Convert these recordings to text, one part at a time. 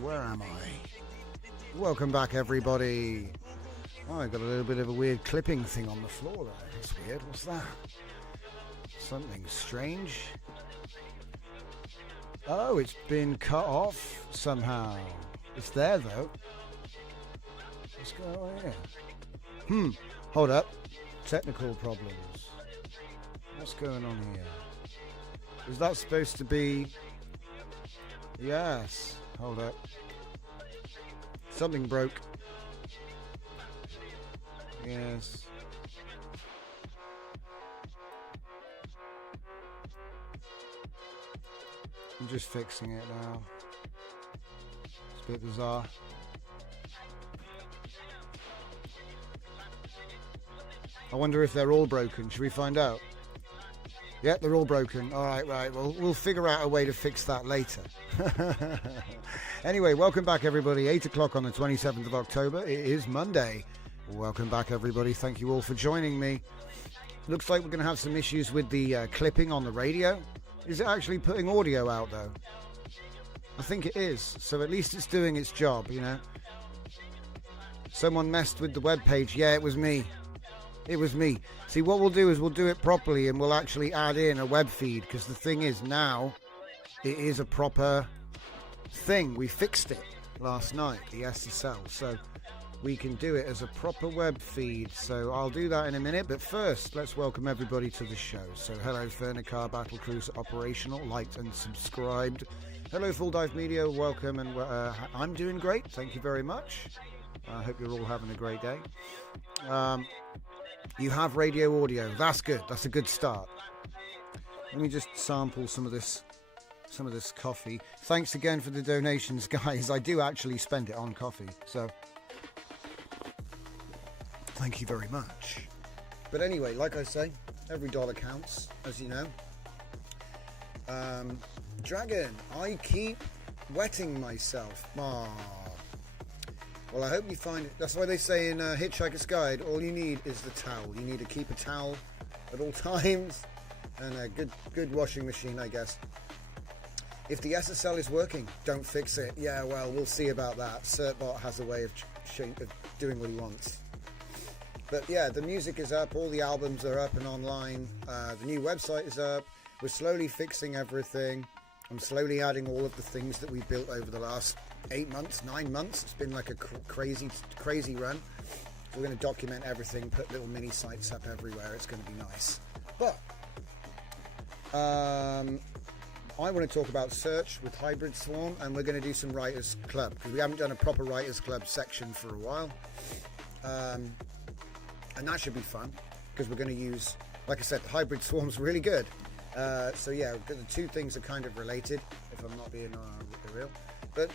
Where am I? Welcome back, everybody. Oh, I got a little bit of a weird clipping thing on the floor there. That's weird. What's that? Something strange. Oh, it's been cut off somehow. It's there though. What's going on here? Hold up. Technical problems. What's going on here? Is that supposed to be... Yes. Hold up. Something broke. Yes. I'm just fixing it now. It's a bit bizarre. I wonder if they're all broken. Should we find out? Yeah, they're all broken. All right, right. Well, we'll figure out a way to fix that later. Anyway, welcome back, everybody. 8 o'clock on the 27th of October. It is Monday. Welcome back, everybody. Thank you all for joining me. Looks like we're going to have some issues with the clipping on the radio. Is it actually putting audio out, though? I think it is. So at least it's doing its job, you know. Someone messed with the web page. Yeah, it was me. It was me. See, what we'll do is we'll do it properly and we'll actually add in a web feed, because the thing is now it is a proper thing. We fixed it last night, the SSL, so we can do it as a proper web feed. So I'll do that in a minute, but first let's welcome everybody to the show. So hello, Furnicar Battle Cruiser operational, liked and subscribed. Hello, Full Dive Media, welcome, and I'm doing great, thank you very much. I hope you're all having a great day. You have radio audio. That's good. That's a good start. Let me just sample some of this coffee. Thanks again for the donations, guys. I do actually spend it on coffee, so thank you very much. But anyway, like I say, every dollar counts, as you know. Dragon, I keep wetting myself. Aww. Well, I hope you find it. That's why they say in Hitchhiker's Guide, all you need is the towel. You need to keep a towel at all times and a good washing machine, I guess. If the SSL is working, don't fix it. Yeah, well, we'll see about that. Certbot has a way of doing what he wants. But yeah, the music is up. All the albums are up and online. The new website is up. We're slowly fixing everything. I'm slowly adding all of the things that we built over the last 8 months, 9 months. It's been like a crazy run. We're going to document everything, put little mini sites up everywhere. It's going to be nice. But I want to talk about search with Hybrid Swarm, and we're going to do some Writers Club, because we haven't done a proper Writers Club section for a while. And that should be fun, because we're going to use, like I said, the Hybrid Swarm's really good. So yeah, the two things are kind of related, if I'm not being real. But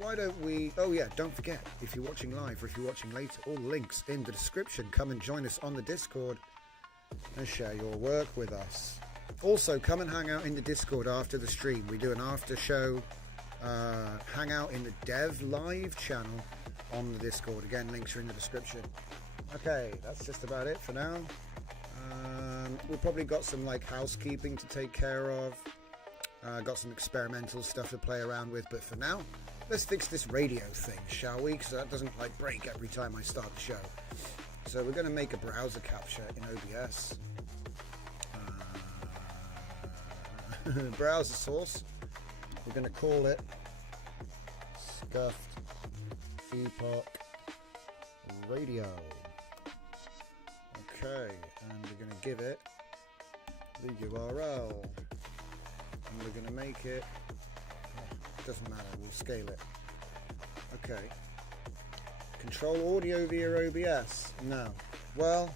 why don't we... Oh yeah, don't forget, if you're watching live or if you're watching later, all links in the description. Come and join us on the Discord and share your work with us. Also, come and hang out in the Discord after the stream. We do an after show hangout in the Dev Live channel on the Discord. Again, links are in the description. Okay, that's just about it for now. We've probably got some like housekeeping to take care of. Got some experimental stuff to play around with, but for now, let's fix this radio thing, shall we? Because that doesn't like break every time I start the show. So we're going to make a browser capture in OBS. Browser source. We're going to call it Scuffed Epoch Radio. Okay, and we're going to give it the URL. And we're going to make it, doesn't matter, we'll scale it. Okay. Control audio via OBS. No. Well,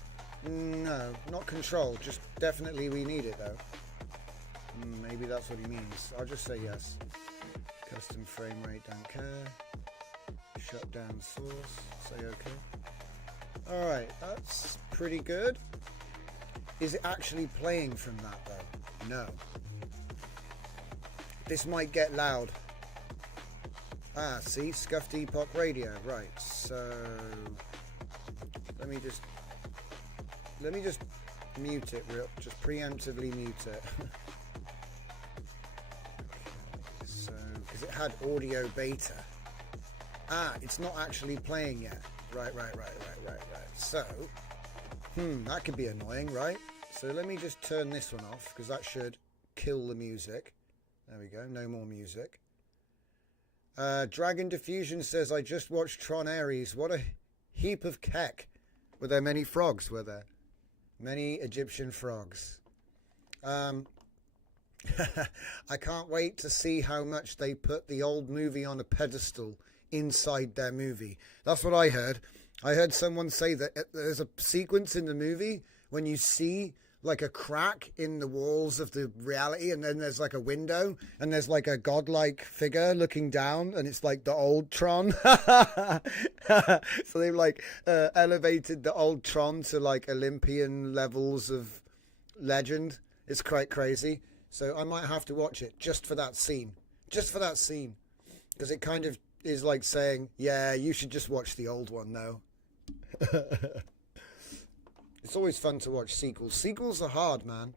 no, not control, just definitely we need it though. Maybe that's what he means. I'll just say yes. Custom frame rate, don't care. Shut down source, say okay. Alright, that's pretty good. Is it actually playing from that though? No. This might get loud. Ah, see, Scuffed Epoch Radio. Right, so let me just mute it just preemptively mute it. Okay, so because it had audio beta. Ah, it's not actually playing yet. Right. So, that could be annoying, right? So let me just turn this one off because that should kill the music. There we go, no more music. Dragon Diffusion says, I just watched Tron Ares. What a heap of keck. Were there many frogs, were there? Many Egyptian frogs. I can't wait to see how much they put the old movie on a pedestal inside their movie. That's what I heard. I heard someone say that there's a sequence in the movie when you see like a crack in the walls of the reality, and then there's like a window, and there's like a godlike figure looking down, and it's like the old Tron. So they've like elevated the old Tron to like Olympian levels of legend. It's quite crazy. So I might have to watch it just for that scene. Just for that scene. Because it kind of is like saying, yeah, you should just watch the old one though. It's always fun to watch sequels. Sequels are hard, man.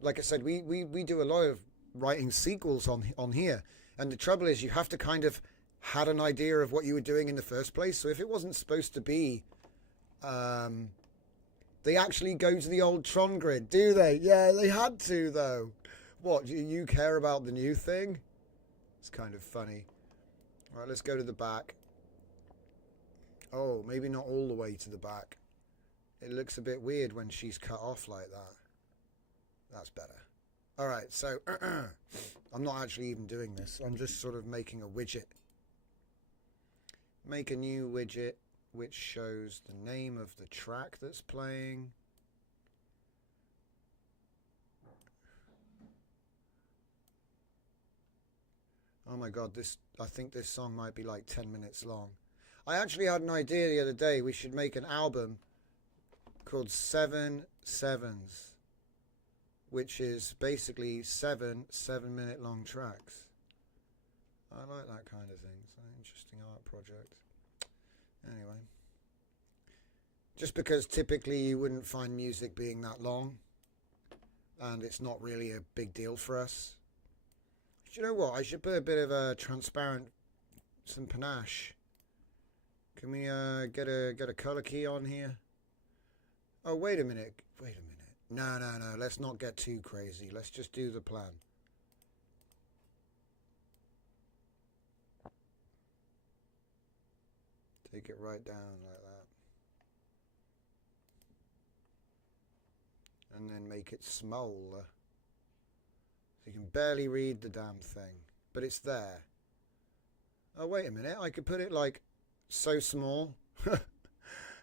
Like I said, we do a lot of writing sequels on here. And the trouble is you have to kind of had an idea of what you were doing in the first place. So if it wasn't supposed to be... they actually go to the old Tron grid, do they? Yeah, they had to, though. What, do you care about the new thing? It's kind of funny. All right, let's go to the back. Oh, maybe not all the way to the back. It looks a bit weird when she's cut off like that. That's better. All right, so I'm not actually even doing this. I'm just sort of making a widget. Make a new widget which shows the name of the track that's playing. Oh my God, I think this song might be like 10 minutes long. I actually had an idea the other day. We should make an album called 7 Sevens, which is basically 7 7-minute long tracks. I like that kind of thing. It's an interesting art project. Anyway, just because typically you wouldn't find music being that long, and it's not really a big deal for us. Do you know what? I should put a bit of a transparent, some panache. Can we get a color key on here? Oh, wait a minute. No. Let's not get too crazy. Let's just do the plan. Take it right down like that. And then make it smaller. So you can barely read the damn thing. But it's there. Oh, wait a minute. I could put it like so small.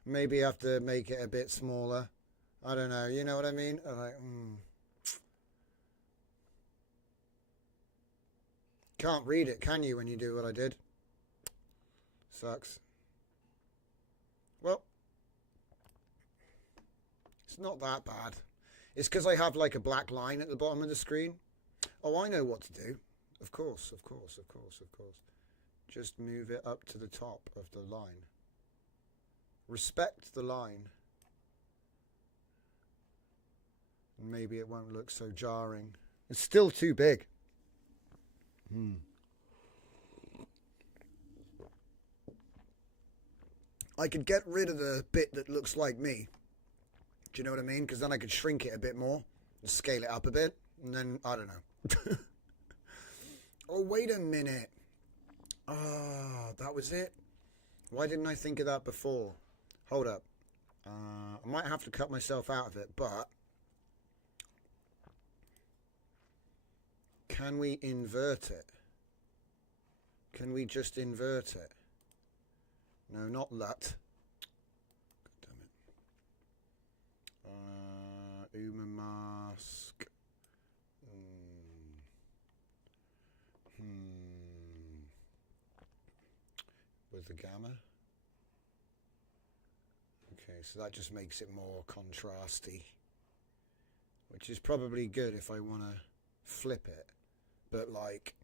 Maybe I have to make it a bit smaller. I don't know. You know what I mean? I'm like, Can't read it, can you, when you do what I did? Sucks. Well, it's not that bad. It's because I have like a black line at the bottom of the screen. Oh, I know what to do. Of course. Just move it up to the top of the line. Respect the line. Maybe it won't look so jarring. It's still too big. Hmm. I could get rid of the bit that looks like me. Do you know what I mean? Because then I could shrink it a bit more and scale it up a bit. And then, I don't know. Oh, wait a minute. Ah, that was it? Why didn't I think of that before? Hold up. I might have to cut myself out of it, but... Can we invert it? Can we just invert it? No, not LUT. God damn it. Uma mask. With the gamma. Okay, so that just makes it more contrasty. Which is probably good if I want to flip it. But like,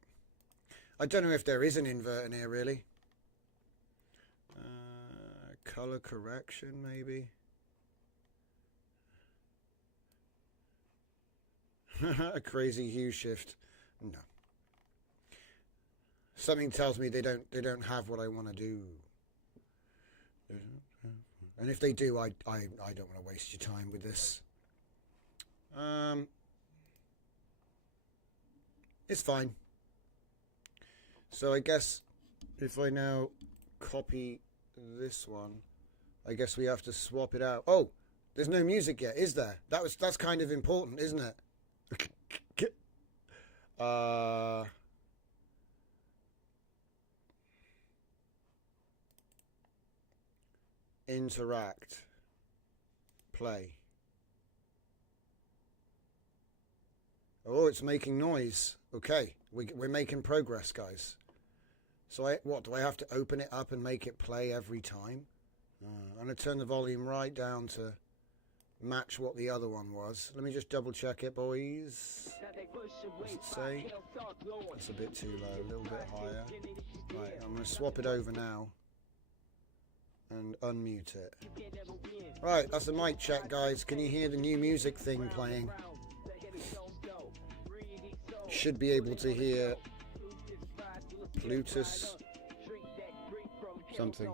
I don't know if there is an invert in here really. Color correction maybe. A crazy hue shift. No. Something tells me they don't have what I want to do. And if they do, I don't want to waste your time with this. It's fine. So I guess if I now copy this one, I guess we have to swap it out. Oh, there's no music yet, is there? That's kind of important, isn't it? Interact. Play. Oh, it's making noise. Okay, we're making progress, guys. So do I have to open it up and make it play every time? I'm going to turn the volume right down to match what the other one was. Let me just double check it, boys. What's it say? That's a bit too low, a little bit higher. Right, I'm going to swap it over now and unmute it. Right, that's a mic check, guys. Can you hear the new music thing playing? Should be able to hear Plutus something.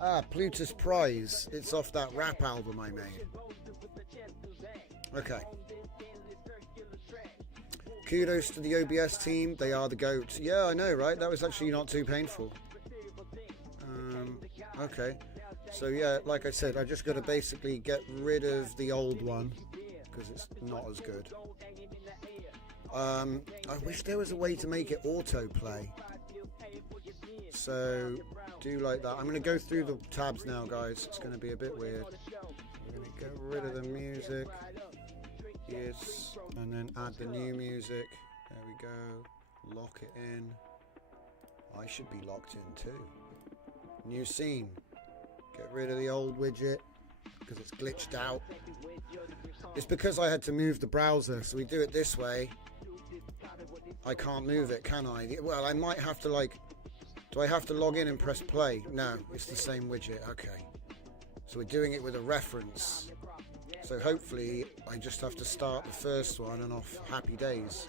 Ah, Plutus Prize. It's off that rap album I made. Okay. Kudos to the OBS team. They are the GOAT. Yeah, I know, right? That was actually not too painful. Okay. So yeah, like I said, I just got to basically get rid of the old one because it's not as good. I wish there was a way to make it autoplay. So do like that. I'm going to go through the tabs now, guys. It's going to be a bit weird. I'm going to get rid of the music. Yes. And then add the new music. There we go. Lock it in. I should be locked in too. New scene. Get rid of the old widget because it's glitched out. It's because I had to move the browser, so we do it this way. I can't move it, can I? Well, I might have to like... Do I have to log in and press play? No, it's the same widget. Okay. So we're doing it with a reference. So hopefully I just have to start the first one and off happy days.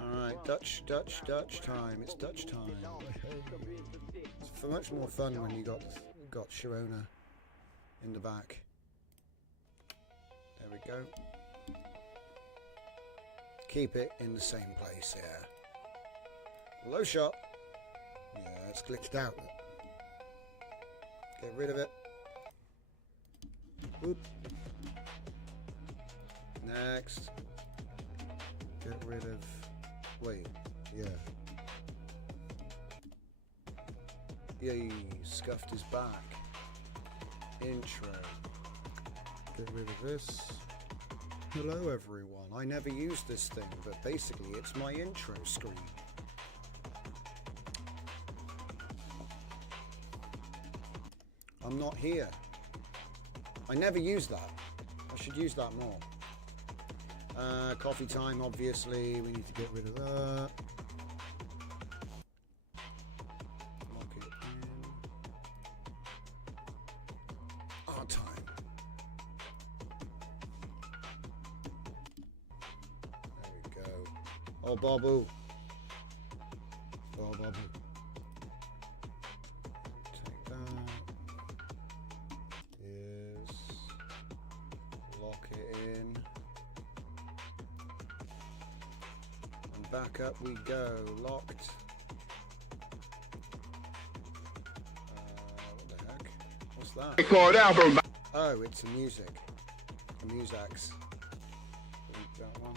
Alright, Dutch time. It's Dutch time. It's for much more fun when you got Sharona in the back. There we go. Keep it in the same place, yeah. Low shot. Yeah, it's glitched out. Get rid of it. Oop. Next. Get rid of... Wait, yeah. Yay, scuffed his back. Intro. Get rid of this. Hello everyone, I never used this thing, but basically it's my intro screen. I'm not here. I never use that. I should use that more. Coffee time, obviously. We need to get rid of that. Lock it in. Our time. There we Oh, Babu. Oh, Babu. Take that. Yes. Lock it in. And back up we go. Locked. What the heck? What's that? Oh, it's a music. A Musax. Delete that one.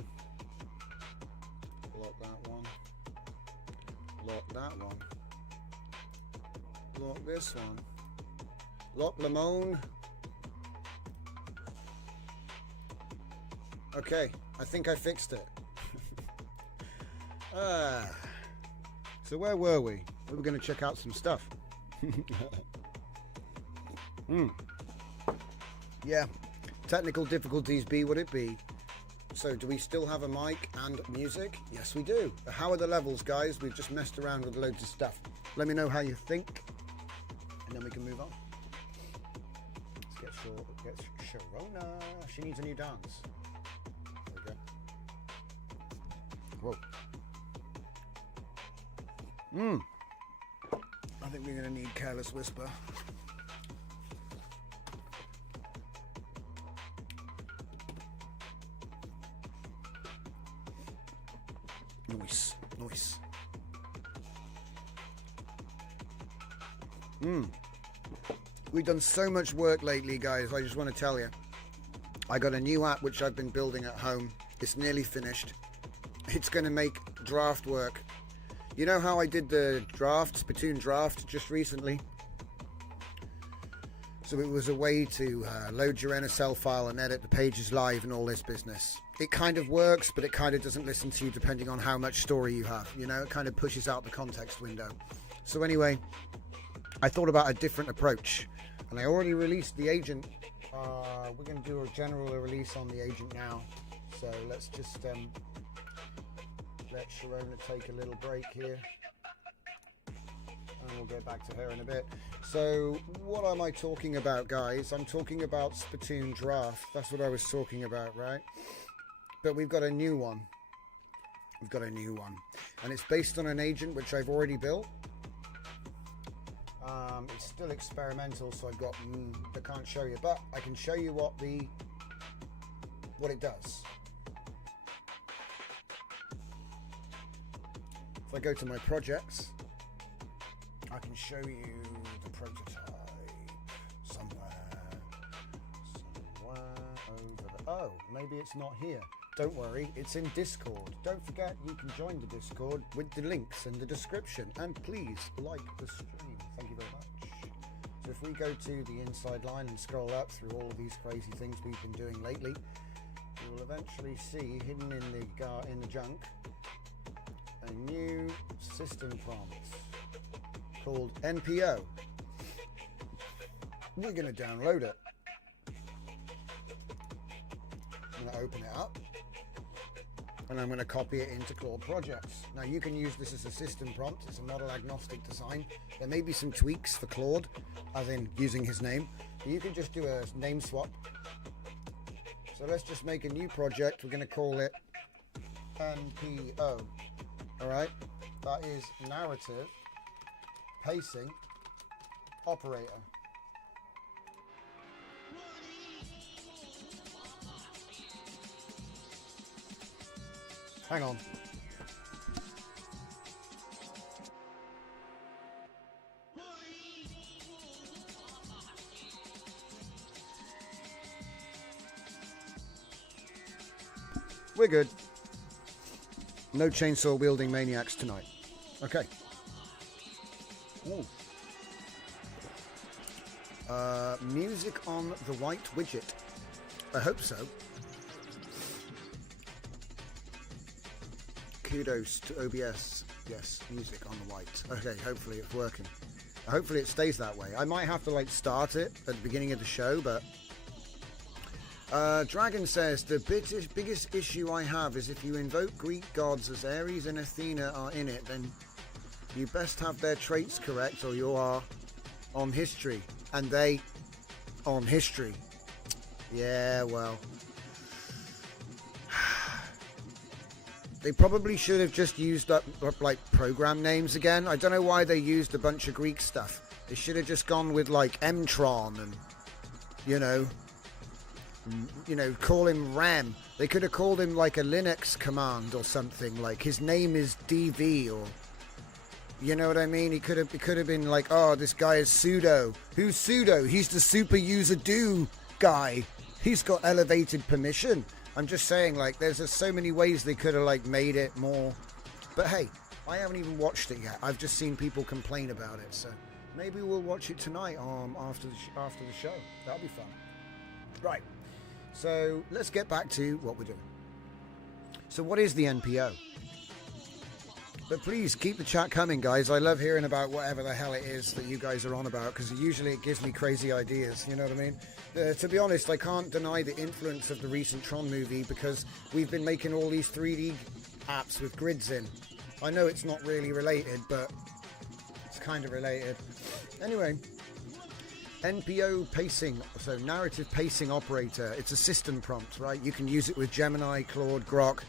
Lock that one. Lock that one. Lock this one. Lock Limone. Okay, I think I fixed it. So where were we? We were going to check out some stuff. Yeah, technical difficulties be what it be. So do we still have a mic and music? Yes, we do. How are the levels, guys? We've just messed around with loads of stuff. Let me know how you think, and then we can move on. Let's get Sharona. She needs a new dance. There we go. Whoa. I think we're going to need Careless Whisper. Nice. We've done so much work lately, guys. I just want to tell you. I got a new app which I've been building at home. It's nearly finished. It's going to make draft work. You know how I did the draft, Splatoon draft, just recently? So it was a way to load your NSL file and edit the pages live and all this business. It kind of works, but it kind of doesn't listen to you depending on how much story you have. You know, it kind of pushes out the context window. So anyway, I thought about a different approach. And I already released the agent. We're going to do a general release on the agent now. So let's just let Sharona take a little break here. And we'll get back to her in a bit. So what am I talking about, guys? I'm talking about Splatoon Draft. That's what I was talking about, right? But we've got a new one. And it's based on an agent which I've already built. It's still experimental, so I've got I can't show you, but I can show you what it does. If I go to my projects, I can show you the prototype somewhere over there. Oh, maybe it's not here. Don't worry, it's in Discord. Don't forget you can join the Discord with the links in the description, and please like the stream. Thank you very much. So if we go to the inside line and scroll up through all of these crazy things we've been doing lately, you will eventually see hidden in the junk a new system prompt called NPO. We're going to download it. I'm going to open it up and I'm going to copy it into Claude projects. Now you can use this as a system prompt. It's a model agnostic design. There may be some tweaks for Claude, as in using his name, but you can just do a name swap. So let's just make a new project. We're going to call it NPO. All right, that is narrative pacing operator. Hang on. We're good. No chainsaw wielding maniacs tonight. Okay. Ooh. Music on the white widget. I hope so. Kudos to OBS. Yes, music on the white. Okay, hopefully it's working. Hopefully it stays that way. I might have to start it at the beginning of the show, but Dragon says the biggest issue I have is if you invoke Greek gods as Ares and Athena are in it, then you best have their traits correct or you are on history. And they on history. Yeah, well. They probably should have just used up like program names again. I don't know why they used a bunch of Greek stuff. They should have just gone with like Mtron and, you know, call him RAM. They could have called him like a Linux command or something. Like his name is DV, or you know what I mean. It could have been like, oh, this guy is sudo. Who's sudo? He's the super user do guy. He's got elevated permission. I'm just saying, like, there's just so many ways they could have like made it more. But hey, I haven't even watched it yet. I've just seen people complain about it. So maybe we'll watch it tonight after the show. That'll be fun. Right. So let's get back to what we're doing. So what is the NPO? But please keep the chat coming, guys. I love hearing about whatever the hell it is that you guys are on about, because usually it gives me crazy ideas. You know what I mean? To be honest, I can't deny the influence of the recent Tron movie, because we've been making all these 3D apps with grids in. I know it's not really related, but it's kind of related. Anyway, NPO pacing, so narrative pacing operator. It's a system prompt, right? You can use it with Gemini, Claude, Grok,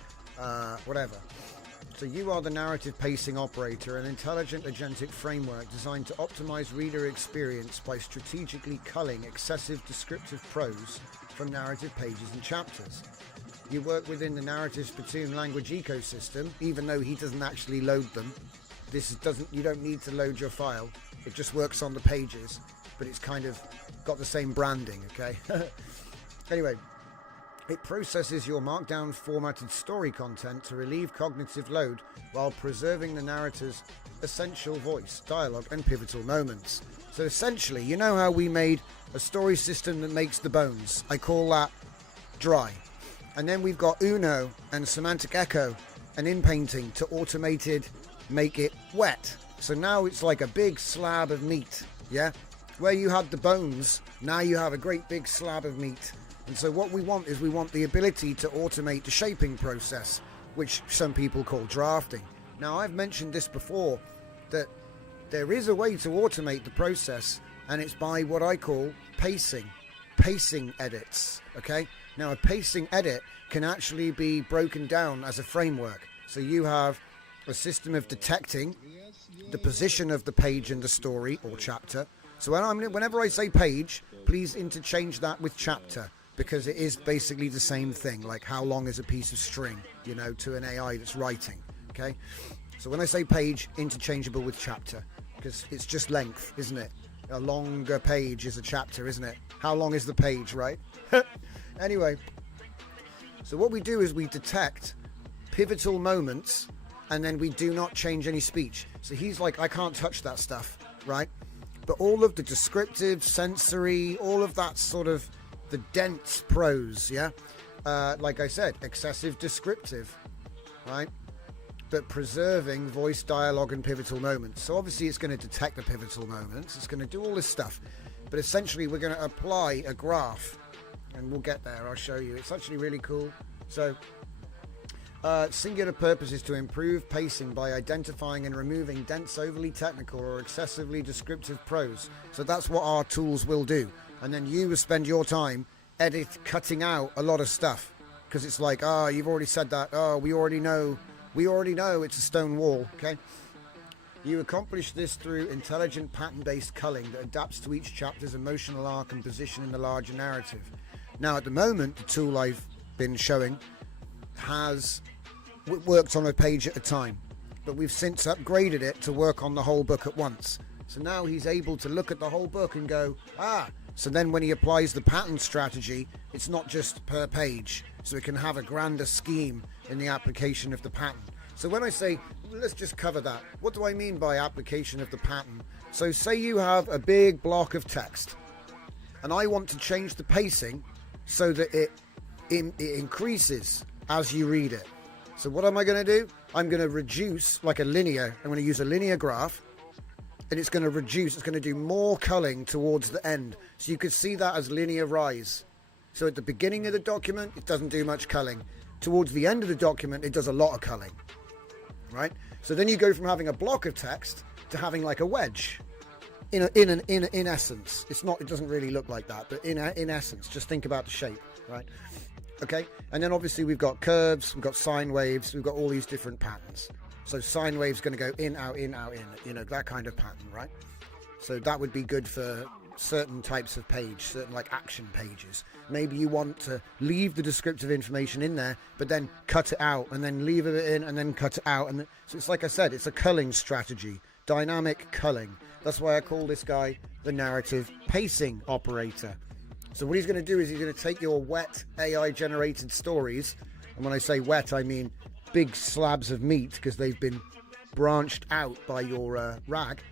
whatever. So you are the narrative pacing operator, an intelligent agentic framework designed to optimize reader experience by strategically culling excessive descriptive prose from narrative pages and chapters. You work within the narrative Splatoon language ecosystem, even though he doesn't actually load them. You don't need to load your file. It just works on the pages, but it's kind of got the same branding, okay? Anyway, it processes your markdown formatted story content to relieve cognitive load while preserving the narrator's essential voice, dialogue, and pivotal moments. So essentially, you know how we made a story system that makes the bones? I call that dry. And then we've got Uno and Semantic Echo and inpainting to automated make it wet. So now it's like a big slab of meat, yeah? Where you had the bones, now you have a great big slab of meat. And so what we want is the ability to automate the shaping process, which some people call drafting. Now, I've mentioned this before, that there is a way to automate the process, and it's by what I call pacing edits, okay? Now, a pacing edit can actually be broken down as a framework. So you have a system of detecting the position of the page in the story or chapter. So whenever I say page, please interchange that with chapter, because it is basically the same thing, like how long is a piece of string, you know, to an AI that's writing, okay? So when I say page, interchangeable with chapter, because it's just length, isn't it? A longer page is a chapter, isn't it? How long is the page, right? Anyway, so what we do is we detect pivotal moments, and then we do not change any speech. So he's like, I can't touch that stuff, right? But all of the descriptive, sensory, all of that sort of the dense prose, yeah? Like I said, excessive descriptive, right? But preserving voice, dialogue, and pivotal moments. So obviously it's going to detect the pivotal moments. It's going to do all this stuff. But essentially we're going to apply a graph. And we'll get there, I'll show you. It's actually really cool. So, singular purpose is to improve pacing by identifying and removing dense, overly technical, or excessively descriptive prose. So that's what our tools will do. And then you will spend your time cutting out a lot of stuff, because it's like, you've already said that. We already know it's a stone wall. Okay. You accomplish this through intelligent pattern-based culling that adapts to each chapter's emotional arc and position in the larger narrative. Now, at the moment, the tool I've been showing works on a page at a time, but we've since upgraded it to work on the whole book at once. So now he's able to look at the whole book and go, so then when he applies the pattern strategy, it's not just per page, so it can have a grander scheme in the application of the pattern. So when I say, let's just cover that, what do I mean by application of the pattern? So say you have a big block of text, and I want to change the pacing so that it increases as you read it. So what am I going to do? I'm going to reduce, like I'm going to use a linear graph, and it's going to reduce, it's going to do more culling towards the end. So you could see that as linear rise. So at the beginning of the document, it doesn't do much culling. Towards the end of the document, it does a lot of culling, right? So then you go from having a block of text to having like a wedge. In essence, it doesn't really look like that, but in essence, just think about the shape, right? Okay, and then obviously we've got curves, we've got sine waves, we've got all these different patterns. So sine wave's going to go in, out, in, out, in, you know, that kind of pattern, right? So that would be good for certain types of page, certain like action pages. Maybe you want to leave the descriptive information in there, but then cut it out, and then leave it in, and then cut it out. And so it's like I said, it's a culling strategy, dynamic culling. That's why I call this guy the narrative pacing operator. So what he's going to do is he's going to take your wet AI generated stories, and when I say wet, I mean big slabs of meat because they've been branched out by your RAG,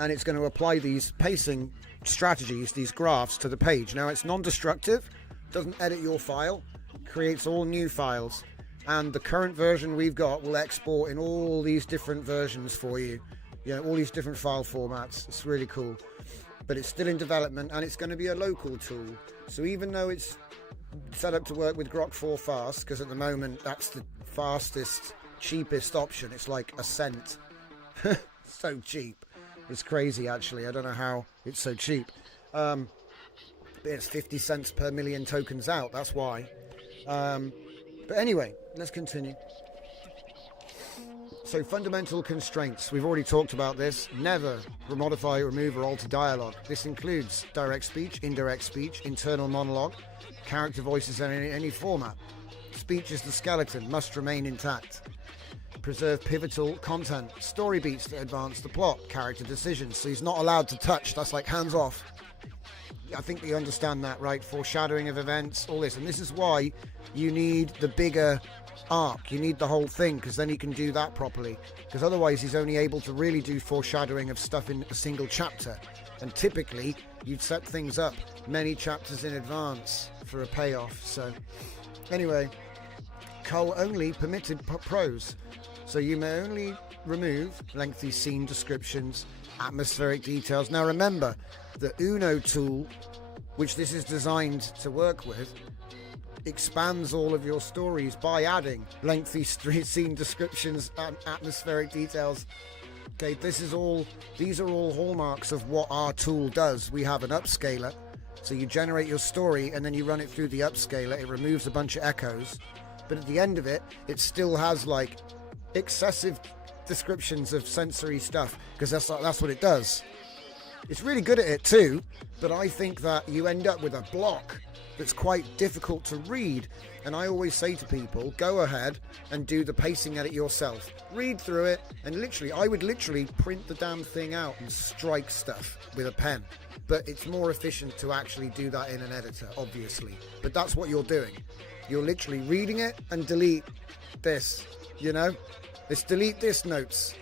and it's going to apply these pacing strategies, these graphs, to the page. Now it's non-destructive, doesn't edit your file, creates all new files, and the current version we've got will export in all these different versions for you, you know, all these different file formats. It's really cool, but it's still in development, and it's going to be a local tool. So even though it's set up to work with Grok 4 Fast, because at the moment that's the fastest, cheapest option, it's like a cent. So cheap, it's crazy. Actually, I don't know how it's so cheap. But it's 50 cents per million tokens out, that's why. But anyway, let's continue. So fundamental constraints, we've already talked about this. Never modify, remove or alter dialogue. This includes direct speech, indirect speech, internal monologue, character voices in any format. Speech is the skeleton, must remain intact. Preserve pivotal content, story beats that advance the plot, character decisions. So he's not allowed to touch, that's like hands off. I think you understand that, right? Foreshadowing of events, all this. And this is why you need the bigger arc. You need the whole thing, because then he can do that properly. Because otherwise he's only able to really do foreshadowing of stuff in a single chapter. And typically you'd set things up many chapters in advance for a payoff. So anyway, cull only permitted prose. So you may only remove lengthy scene descriptions, atmospheric details. Now remember, the Uno tool, which this is designed to work with, expands all of your stories by adding lengthy scene descriptions and atmospheric details. Okay, these are all hallmarks of what our tool does. We have an upscaler, so you generate your story and then you run it through the upscaler. It removes a bunch of echoes, but at the end of it, it still has like excessive descriptions of sensory stuff, because that's what it does. It's really good at it too, but I think that you end up with a block that's quite difficult to read. And I always say to people, go ahead and do the pacing edit yourself. Read through it, and I would literally print the damn thing out and strike stuff with a pen. But it's more efficient to actually do that in an editor, obviously. But that's what you're doing. You're literally reading it and delete this, you know? Let's delete this notes.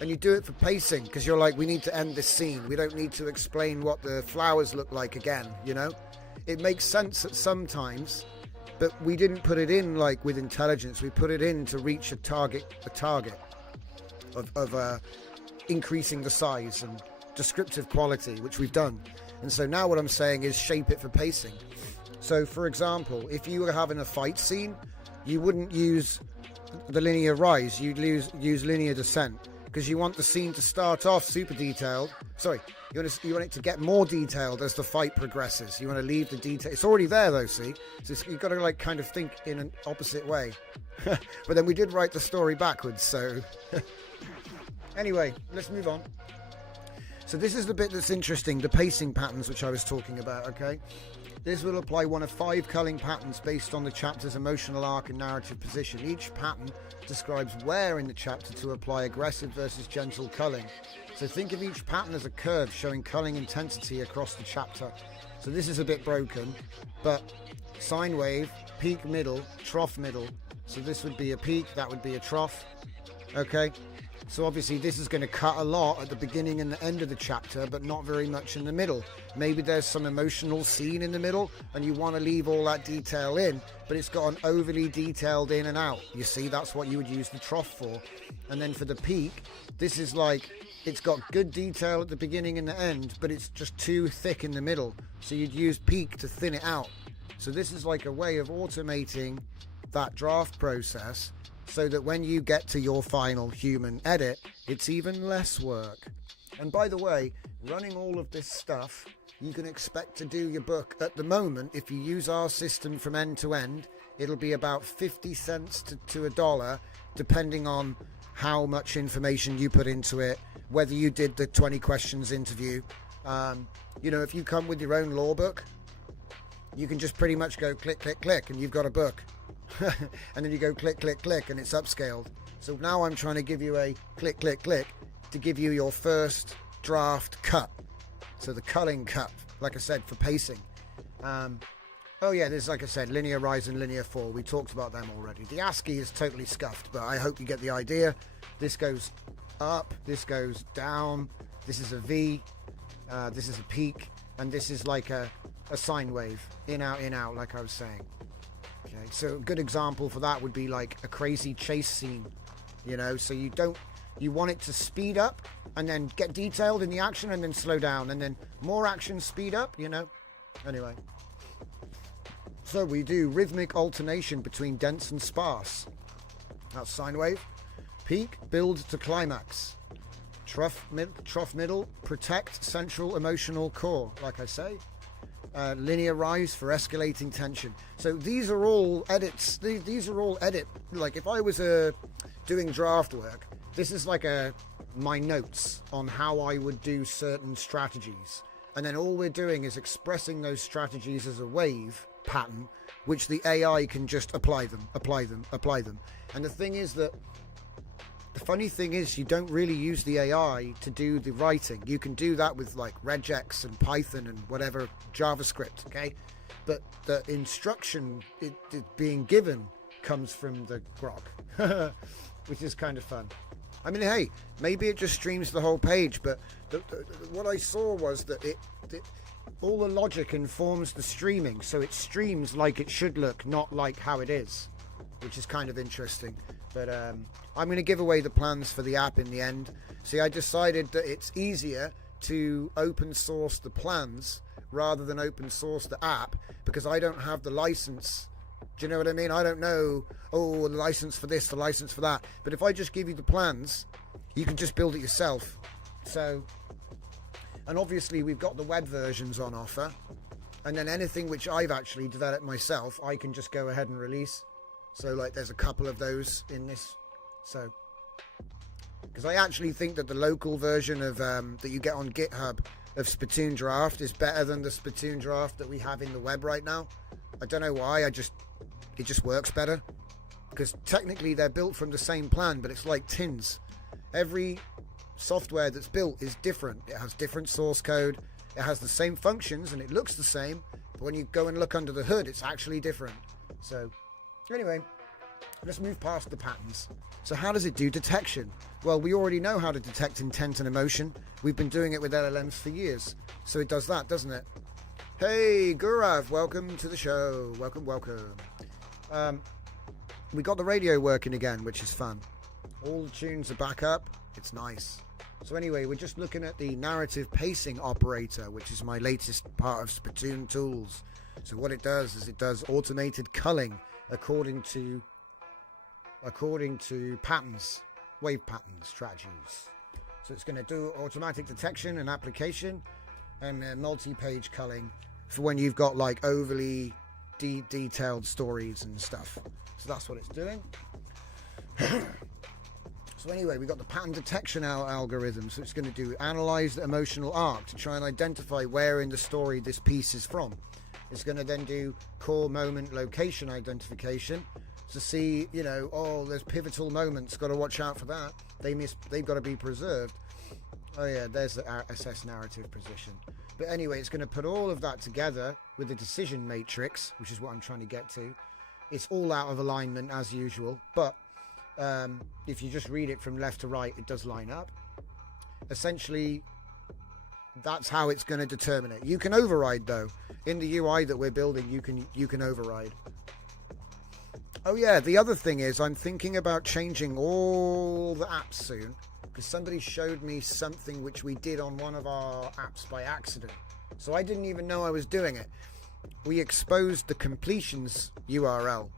And you do it for pacing, because you're like, we need to end this scene. We don't need to explain what the flowers look like again, you know? It makes sense at sometimes, but we didn't put it in like with intelligence. We put it in to reach a target of increasing the size and descriptive quality, which we've done. And so now what I'm saying is shape it for pacing. So for example, if you were having a fight scene, you wouldn't use the linear rise, you'd use linear descent, because you want the scene to start off super detailed. Sorry, you want it to get more detailed as the fight progresses. You want to leave the detail. It's already there though, see? So you've got to like kind of think in an opposite way. But then we did write the story backwards, so... Anyway, let's move on. So this is the bit that's interesting, the pacing patterns which I was talking about, okay? This will apply one of 5 culling patterns based on the chapter's emotional arc and narrative position. Each pattern describes where in the chapter to apply aggressive versus gentle culling. So think of each pattern as a curve showing culling intensity across the chapter. So this is a bit broken, but sine wave, peak middle, trough middle. So this would be a peak, that would be a trough. Okay, so obviously this is going to cut a lot at the beginning and the end of the chapter, but not very much in the middle. Maybe there's some emotional scene in the middle and you want to leave all that detail in, but it's got an overly detailed in and out. You see, that's what you would use the trough for. And then for the peak, this is like, it's got good detail at the beginning and the end, but it's just too thick in the middle. So you'd use peak to thin it out. So this is like a way of automating that draft process, so that when you get to your final human edit, it's even less work. And by the way, running all of this stuff you can expect to do your book. At the moment, if you use our system from end to end, it'll be about 50 cents to $1, depending on how much information you put into it, whether you did the 20 questions interview. If you come with your own law book, you can just pretty much go click, click, click, and you've got a book. And then you go click, click, click, and it's upscaled. So now I'm trying to give you a click, click, click to give you your first draft cut. So the culling cut, like I said, for pacing. There's, like I said, linear rise and linear fall. We talked about them already. The ASCII is totally scuffed, but I hope you get the idea. This goes up, this goes down, this is a V, this is a peak, and this is like a sine wave, in, out, like I was saying. Okay, so a good example for that would be like a crazy chase scene, so you want it to speed up and then get detailed in the action and then slow down and then more action, speed up, Anyway. So we do rhythmic alternation between dense and sparse. That's sine wave. Peak, build to climax. Trough middle, protect central emotional core, like I say. Linear rise for escalating tension. So these are all edits. These are all edit. Like if I was doing draft work, this is like my notes on how I would do certain strategies. And then all we're doing is expressing those strategies as a wave pattern, which the AI can just apply them. And the thing is that the funny thing is you don't really use the AI to do the writing. You can do that with like regex and Python and whatever, JavaScript, okay? But the instruction it being given comes from the grok, which is kind of fun. I mean, hey, maybe it just streams the whole page, but what I saw was that all the logic informs the streaming, so it streams like it should look, not like how it is, which is kind of interesting. But I'm going to give away the plans for the app in the end. See, I decided that it's easier to open source the plans rather than open source the app because I don't have the license. Do you know what I mean? I don't know, the license for this, the license for that. But if I just give you the plans, you can just build it yourself. So, and obviously we've got the web versions on offer. And then anything which I've actually developed myself, I can just go ahead and release. So like there's a couple of those in this. So, because I actually think that the local version of that you get on GitHub of Spittoon Draft is better than the Spittoon Draft that we have in the web right now. I don't know why, it just works better. Because technically they're built from the same plan, but it's like tins. Every software that's built is different. It has different source code. It has the same functions and it looks the same. But when you go and look under the hood, it's actually different. So anyway, let's move past the patterns. So how does it do detection? Well, we already know how to detect intent and emotion. We've been doing it with LLMs for years. So it does that, doesn't it? Hey, Gurav, welcome to the show. Welcome. We got the radio working again, which is fun. All the tunes are back up. It's nice. So anyway, we're just looking at the narrative pacing operator, which is my latest part of Spittoon tools. So what it does is it does automated culling according to patterns, wave patterns, strategies. So it's going to do automatic detection and application and multi-page culling for when you've got like overly detailed stories and stuff. So that's what it's doing. So anyway, we got the pattern detection algorithm. So it's going to do analyze the emotional arc to try and identify where in the story this piece is from. It's going to then do core moment location identification to see, there's pivotal moments. Got to watch out for that. They've got to be preserved. Oh yeah, there's the assess narrative position. But anyway, it's going to put all of that together with the decision matrix, which is what I'm trying to get to. It's all out of alignment as usual, but if you just read it from left to right, it does line up. Essentially, that's how it's going to determine it. You can override though. In the UI that we're building, you can override. Oh yeah, the other thing is I'm thinking about changing all the apps soon because somebody showed me something which we did on one of our apps by accident. So I didn't even know I was doing it. We exposed the completions URL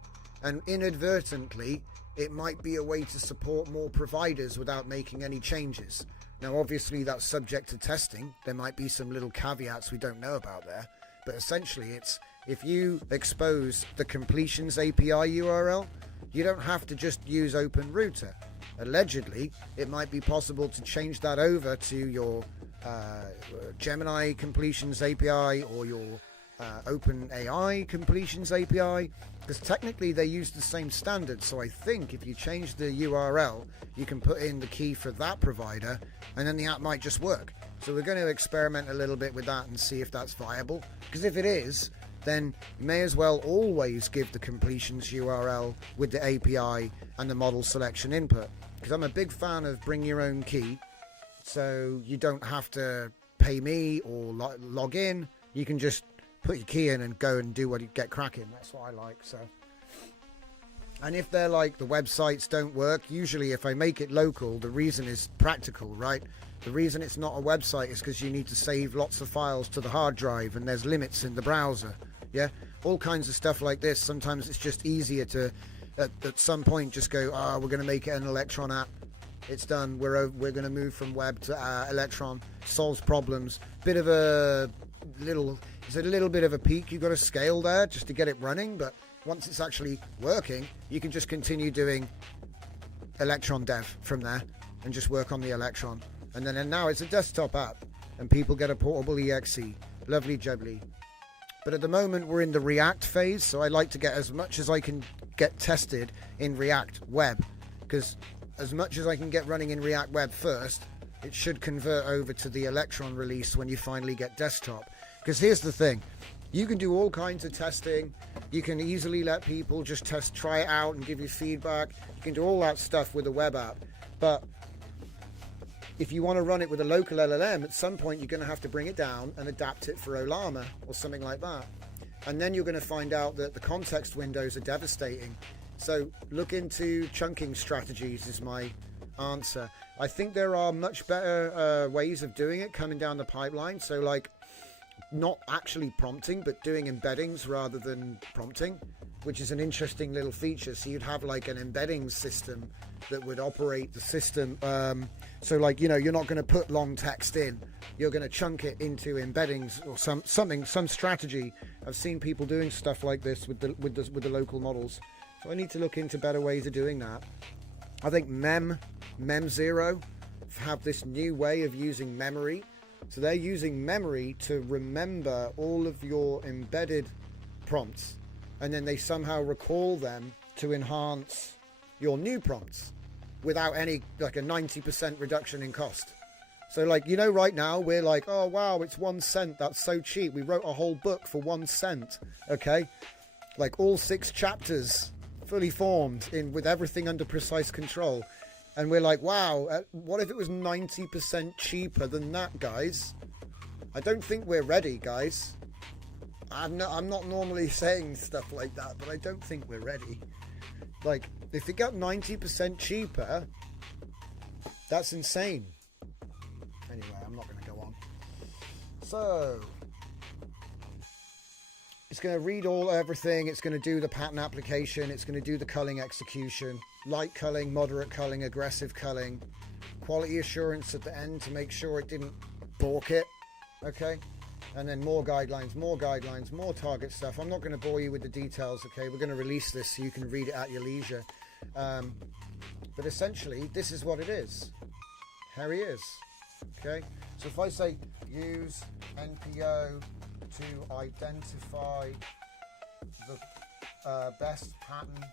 and inadvertently it might be a way to support more providers without making any changes. Now, obviously, that's subject to testing. There might be some little caveats we don't know about there. But essentially, it's if you expose the completions API URL, you don't have to just use OpenRouter. Allegedly, it might be possible to change that over to your Gemini completions API or your OpenAI completions API, because technically they use the same standard. So I think if you change the URL, you can put in the key for that provider, and then the app might just work. So we're going to experiment a little bit with that and see if that's viable, because if it is, then you may as well always give the completions URL with the API and the model selection input, because I'm a big fan of bring your own key, so you don't have to pay me or log in. You can just put your key in and go and do what you get cracking. That's what I like. So, and if they're like the websites don't work, usually if I make it local, the reason is practical, right? The reason it's not a website is because you need to save lots of files to the hard drive, and there's limits in the browser. Yeah, all kinds of stuff like this. Sometimes it's just easier to at some point just go, we're going to make it an Electron app. It's done. We're going to move from web to Electron. Solves problems. Bit of a little. It's a little bit of a peak. You've got to scale there just to get it running. But once it's actually working, you can just continue doing Electron dev from there and just work on the Electron. And now it's a desktop app, and people get a portable exe. Lovely jubbly. But at the moment we're in the React phase, so I like to get as much as I can get tested in React Web, because as much as I can get running in React Web first, it should convert over to the Electron release when you finally get desktop. Because here's the thing, you can do all kinds of testing. You can easily let people just try it out and give you feedback. You can do all that stuff with a web app. But if you want to run it with a local LLM, at some point you're going to have to bring it down and adapt it for Olama or something like that. And then you're going to find out that the context windows are devastating. So look into chunking strategies is my answer. I think there are much better ways of doing it coming down the pipeline. So like not actually prompting, but doing embeddings rather than prompting, which is an interesting little feature. So you'd have like an embedding system that would operate the system. So like, you know, you're not going to put long text in. You're going to chunk it into embeddings or some strategy. I've seen people doing stuff like this with the local models. So I need to look into better ways of doing that. I think Mem0 have this new way of using memory. So they're using memory to remember all of your embedded prompts, and then they somehow recall them to enhance your new prompts without any, like a 90% reduction in cost. So like, you know, right now we're like, oh wow, it's 1 cent. That's so cheap. We wrote a whole book for 1 cent. Okay. Like all 6 chapters fully formed with everything under precise control. And we're like, wow, what if it was 90% cheaper than that, guys? I don't think we're ready, guys. I'm not normally saying stuff like that, but I don't think we're ready. Like, if it got 90% cheaper, that's insane. Anyway, I'm not going to go on. So, it's going to read everything. It's going to do the pattern application. It's going to do the culling execution. Light culling, moderate culling, aggressive culling. Quality assurance at the end to make sure it didn't balk it. Okay? And then more guidelines, more target stuff. I'm not going to bore you with the details, okay? We're going to release this so you can read it at your leisure. But essentially, this is what it is. Here he is. Okay? So if I say use NPO to identify the best pattern,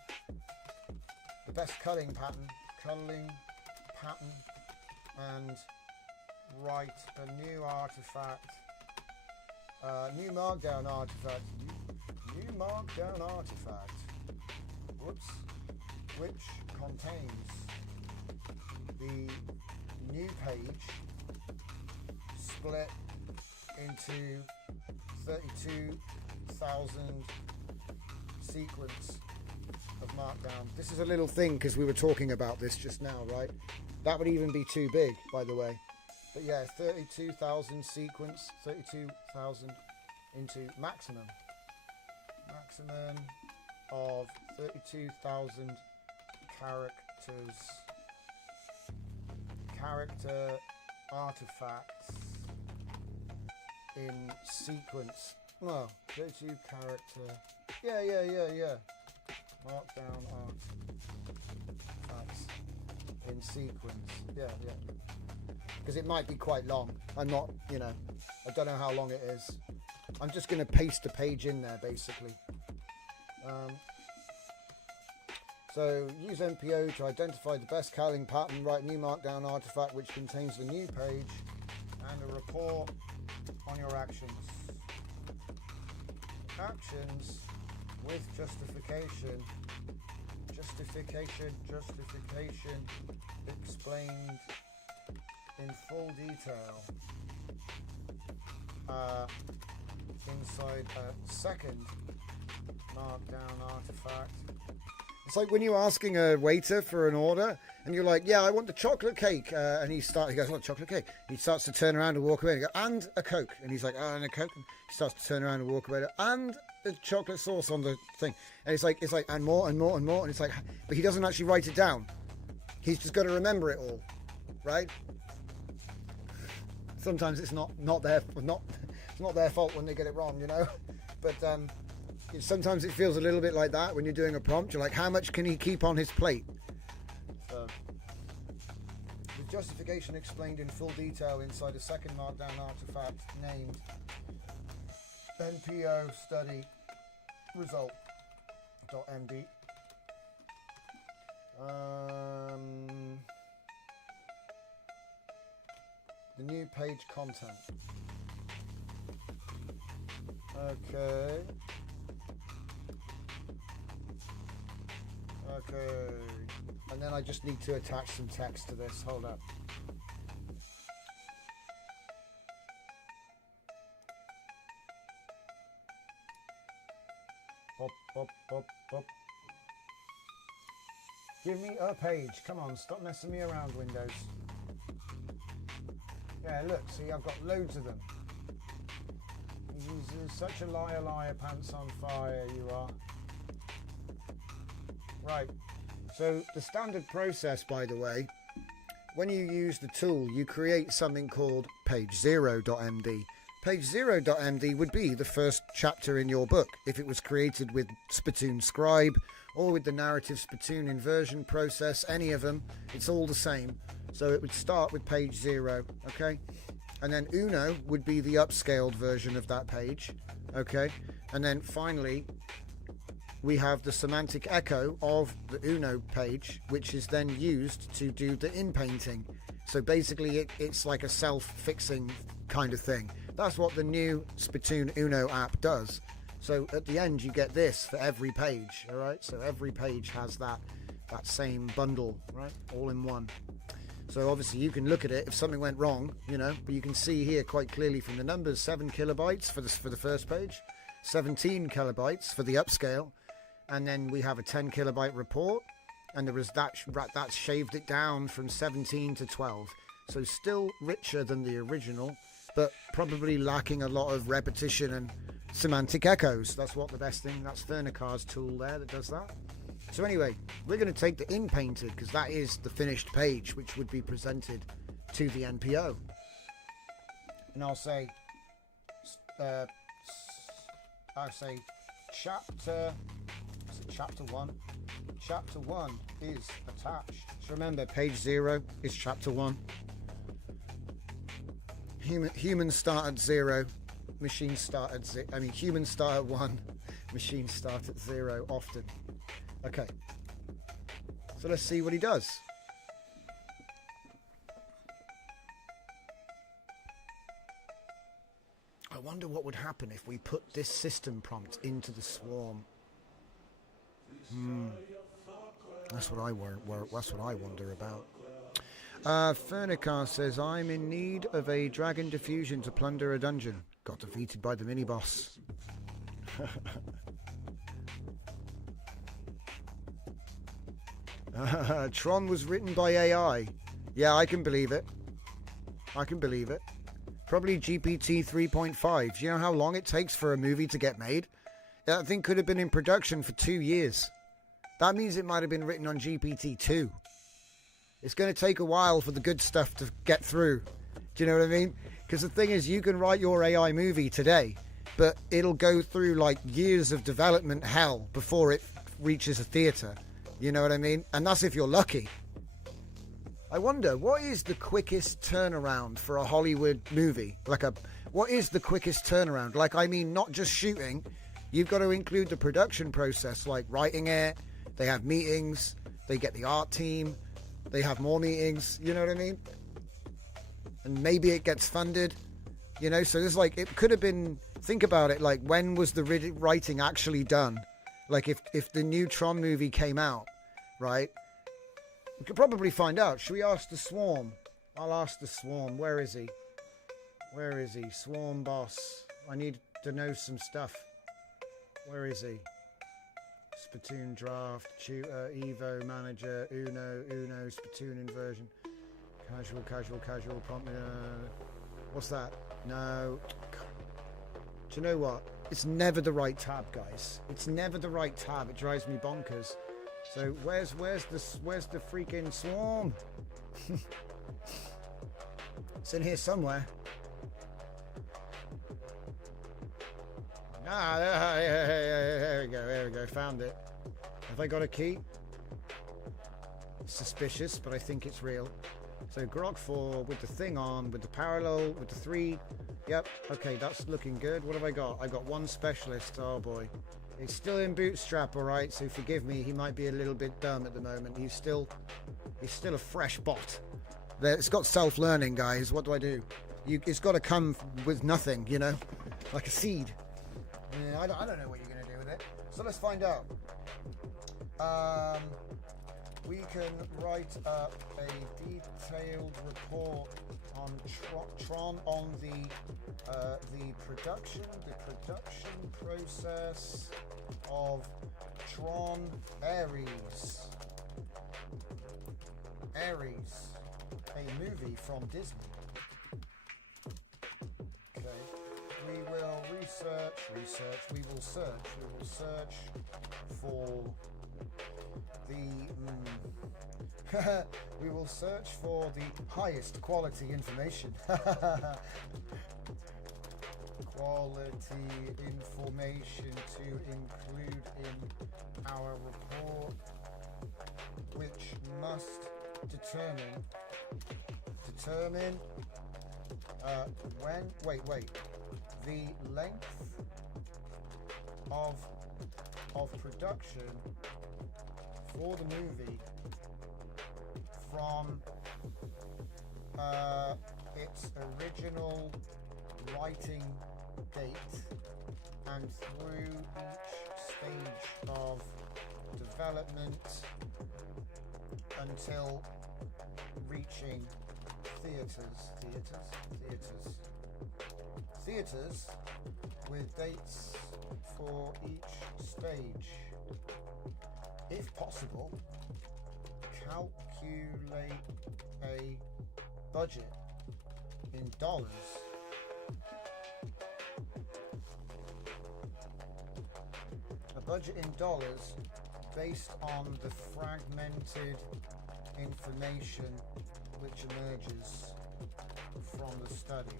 the best culling pattern, and write a new artifact, new markdown artifact, whoops, which contains the new page split into 32,000 sequence of markdown. This is a little thing because we were talking about this just now, right? That would even be too big, by the way. But yeah, 32,000 sequence, 32,000 into maximum of 32,000 characters. Character artifacts in sequence. Well, go to character. Yeah. Markdown artifacts in sequence. Yeah. Because it might be quite long. I'm not, I don't know how long it is. I'm just going to paste a page in there, basically. So use NPO to identify the best calling pattern, write new markdown artifact which contains the new page and a report on your actions. Actions with justification explained in full detail inside a second markdown artifact. It's like when you're asking a waiter for an order and you're like, yeah, I want the chocolate cake. And he goes, what, chocolate cake? He starts to turn around and walk away and go, and a Coke. And he's like, oh, and a Coke. And he starts to turn around and walk away, and the chocolate sauce on the thing. And it's like, and more. And it's like, but he doesn't actually write it down. He's just got to remember it all, right? Sometimes it's not their fault when they get it wrong, But sometimes it feels a little bit like that when you're doing a prompt. You're like, how much can he keep on his plate? So, with justification explained in full detail inside a second markdown artifact named NPO study result.md. The new page content. Okay. And then I just need to attach some text to this. Hold up. Pop. Give me a page. Come on, stop messing me around, Windows. Yeah, look, see, I've got loads of them. You're such a liar, pants on fire, you are. Right, so the standard process, by the way, when you use the tool, you create something called page0.md. Page0.md would be the first chapter in your book if it was created with Spittoon Scribe or with the narrative Spittoon inversion process, any of them, it's all the same. So it would start with page 0, okay? And then Uno would be the upscaled version of that page, okay? And then finally, we have the semantic echo of the Uno page, which is then used to do the in-painting. So basically, it's like a self-fixing kind of thing. That's what the new Spittoon Uno app does. So at the end, you get this for every page, all right? So every page has that same bundle, right? All in one. So obviously you can look at it if something went wrong, but you can see here quite clearly from the numbers, 7 kilobytes for the first page, 17 kilobytes for the upscale, and then we have a 10 kilobyte report, and there was that shaved it down from 17 to 12. So still richer than the original, but probably lacking a lot of repetition and semantic echoes. That's Fernicar's tool there that does that. So anyway, we're going to take the in-painted because that is the finished page which would be presented to the NPO. And I'll say chapter 1. Chapter 1 is attached. So remember, page 0 is chapter 1. Humans start at 0, machines start at 0. Humans start at 1, machines start at 0 often. Okay, so let's see what he does. I wonder what would happen if we put this system prompt into the swarm. That's what I wonder about. Fernicar says, I'm in need of a dragon diffusion to plunder a dungeon. Got defeated by the mini-boss. Tron was written by AI. Yeah, I can believe it. Probably GPT 3.5. Do you know how long it takes for a movie to get made? That thing could have been in production for 2 years. That means it might have been written on GPT 2. It's going to take a while for the good stuff to get through. Do you know what I mean? Because the thing is, you can write your AI movie today, but it'll go through like years of development hell before it reaches a theatre. You know what I mean? And that's if you're lucky. I wonder, what is the quickest turnaround for a Hollywood movie? What is the quickest turnaround? Like, I mean, not just shooting. You've got to include the production process, like writing it. They have meetings. They get the art team. They have more meetings. You know what I mean? And maybe it gets funded. You know, so there's like, it could have been, think about it, like when was the writing actually done? Like if the new Tron movie came out, right? We could probably find out. Should we ask the Swarm? I'll ask the Swarm. Where is he? Where is he? Swarm boss. I need to know some stuff. Where is he? Spittoon draft, tutor, Evo, manager, Uno, Spittoon inversion. Casual, prompt. What's that? No. Do you know what? It's never the right tab, guys. It's never the right tab. It drives me bonkers. So where's the freaking Swarm? It's in here somewhere. There we go. Found it. Have I got a key? Suspicious, but I think it's real. So Grog 4 with the thing on, with the parallel, with the 3. Yep, okay, that's looking good. What have I got? I got one specialist. Oh boy. He's still in Bootstrap, alright, so forgive me, he might be a little bit dumb at the moment. He's still a fresh bot. It's got self-learning, guys. What do I do? It's got to come with nothing, you know? Like a seed. Yeah, I don't know what you're going to do with it. So let's find out. We can write up a detailed report on Tron, on the production process of Tron Ares, a movie from Disney. Okay, we will research. We will search for the we will search for the highest quality information. Quality information to include in our report, which must determine the length of production for the movie from its original writing date and through each stage of development until reaching theaters with dates for each stage. If possible, calculate a budget in dollars. A budget in dollars based on the fragmented information which emerges from the study.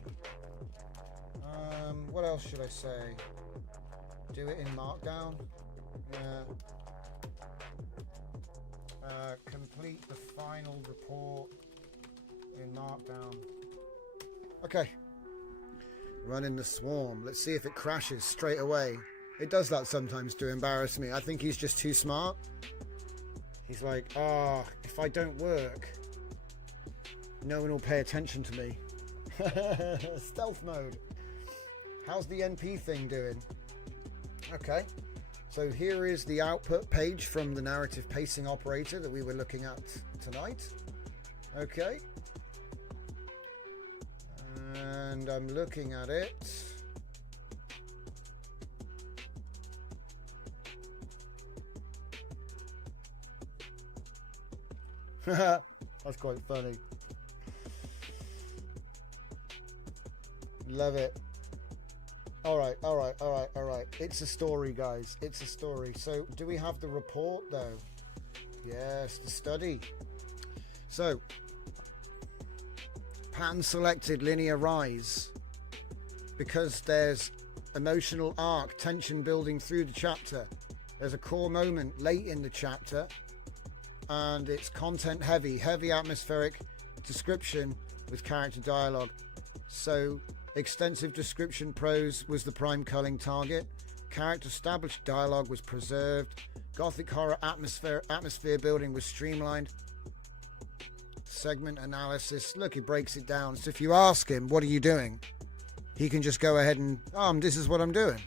What else should I say? Do it in Markdown. Yeah. Complete the final report in Markdown. Okay. Running the Swarm. Let's see if it crashes straight away. It does that sometimes to embarrass me. I think he's just too smart. He's like, if I don't work, no one will pay attention to me. Stealth mode. How's the NP thing doing? Okay. So here is the output page from the narrative pacing operator that we were looking at tonight. Okay. And I'm looking at it. That's quite funny. Love it. All right. It's a story, guys. It's a story. So do we have the report though? Yes, the study. So hand-selected linear rise because there's emotional arc, tension building through the chapter. There's a core moment late in the chapter, and it's content heavy atmospheric description with character dialogue. So extensive description prose was the prime culling target. Character established dialogue was preserved. Gothic horror atmosphere building was streamlined. Segment analysis, look, he breaks it down. So if you ask him, what are you doing? He can just go ahead and, this is what I'm doing.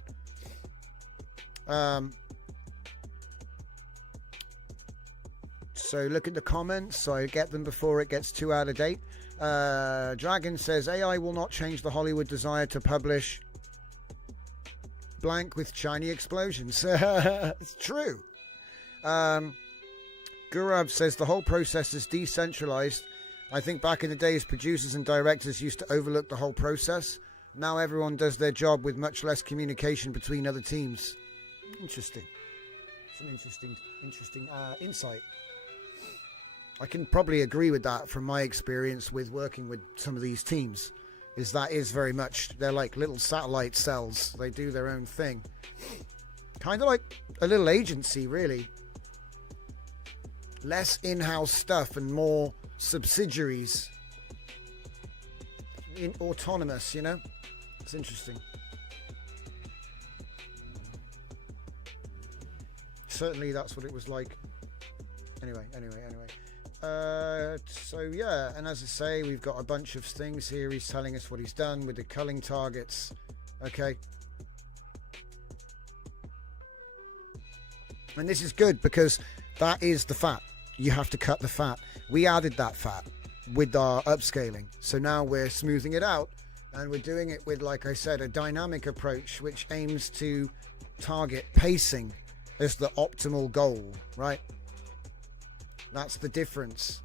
So look at the comments, so I get them before it gets too out of date. Dragon says, AI will not change the Hollywood desire to publish blank with shiny explosions. It's true. Gurav says, the whole process is decentralized. I think back in the days, producers and directors used to overlook the whole process. Now everyone does their job with much less communication between other teams. Interesting. It's an interesting insight. I can probably agree with that from my experience with working with some of these teams. That is very much, they're like little satellite cells. They do their own thing. Kind of like a little agency, really. Less in-house stuff and more subsidiaries. Autonomous, you know? It's interesting. Certainly that's what it was like. Anyway. So yeah, and as I say, we've got a bunch of things here. He's telling us what he's done with the culling targets. Okay. And this is good because that is the fat. You have to cut the fat. We added that fat with our upscaling. So now we're smoothing it out, and we're doing it with, like I said, a dynamic approach which aims to target pacing as the optimal goal, right? That's the difference.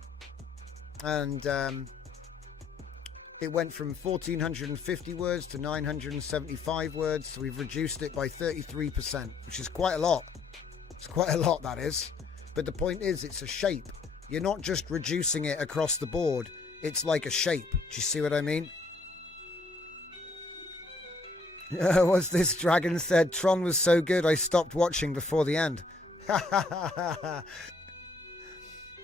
And it went from 1,450 words to 975 words. So we've reduced it by 33%, which is quite a lot. It's quite a lot, that is. But the point is, it's a shape. You're not just reducing it across the board. It's like a shape. Do you see what I mean? What's this? Dragon said, Tron was so good I stopped watching before the end.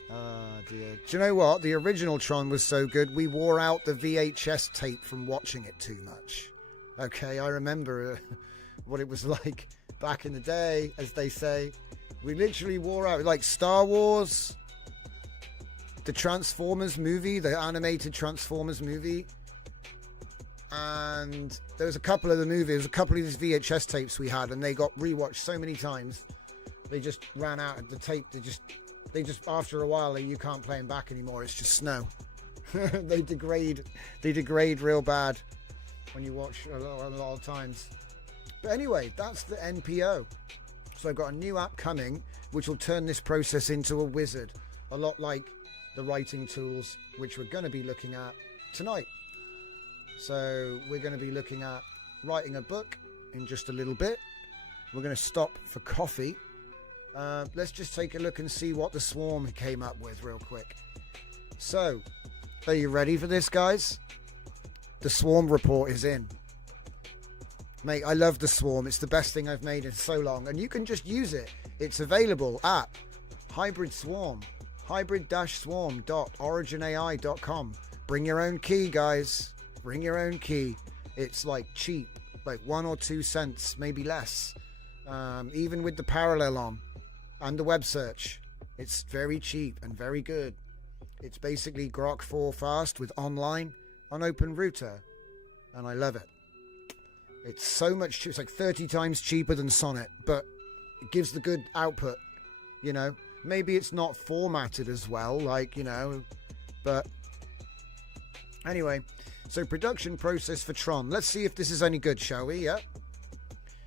Oh dear. Do you know what? The original Tron was so good, we wore out the VHS tape from watching it too much. Okay, I remember what it was like back in the day, as they say. We literally wore out, like Star Wars, the Transformers movie, the animated Transformers movie. And there was a couple of the movies, a couple of these VHS tapes we had, and they got rewatched so many times. They just ran out of the tape. They just after a while, you can't play them back anymore. It's just snow. They degrade real bad when you watch a lot of times. But anyway, that's the NPO. So I've got a new app coming, which will turn this process into a wizard. A lot like the writing tools, which we're going to be looking at tonight. So we're going to be looking at writing a book in just a little bit. We're going to stop for coffee. Let's just take a look and see what the Swarm came up with real quick. So, are you ready for this, guys? The Swarm report is in. Mate, I love the Swarm. It's the best thing I've made in so long. And you can just use it. It's available at Hybrid Swarm. hybrid-swarm.originai.com. Bring your own key, guys. Bring your own key. It's like cheap. Like 1 or 2 cents, maybe less. Even with the parallel on. And the web search. It's very cheap and very good. It's basically Grok 4 fast with online on Open Router. And I love it. It's so much cheaper. It's like 30 times cheaper than Sonnet, but it gives the good output, you know. Maybe it's not formatted as well, like, you know, but anyway. So production process for Tron. Let's see if this is any good, shall we? Yeah.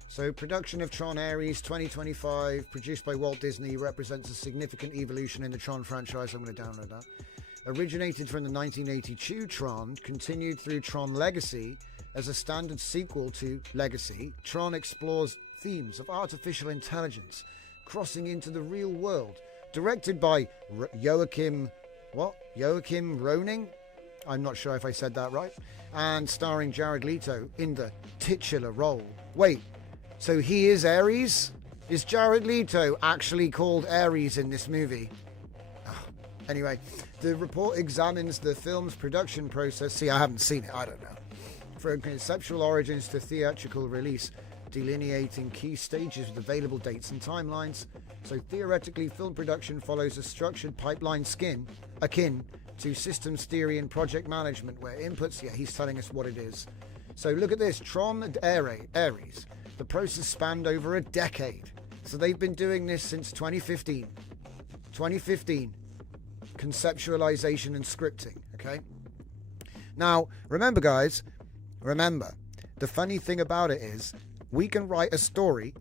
So production of Tron Ares 2025, produced by Walt Disney, represents a significant evolution in the Tron franchise. I'm going to download that. Originated from the 1982 Tron, continued through Tron Legacy. As a standard sequel to Legacy, Tron explores themes of artificial intelligence crossing into the real world. Directed by Joachim Roning I'm not sure if I said that right. And starring Jared Leto in the titular role. Wait, so he is Ares? Is Jared Leto actually called Ares in this movie? Anyway, the report examines the film's production process. See, I haven't seen it, I don't know. From conceptual origins to theatrical release, delineating key stages with available dates and timelines. So theoretically, film production follows a structured pipeline akin to systems theory and project management, where inputs, yeah, he's telling us what it is. So look at this, Tron and Ares. The process spanned over a decade. So they've been doing this since 2015. 2015. Conceptualization and scripting, okay? Now, remember guys, the funny thing about it is we can write a story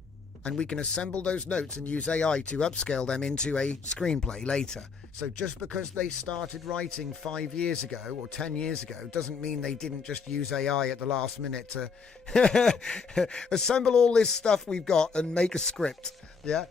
and we can assemble those notes and use AI to upscale them into a screenplay later. So just because they started writing 5 years ago or 10 years ago doesn't mean they didn't just use AI at the last minute to assemble all this stuff we've got and make a script, yeah?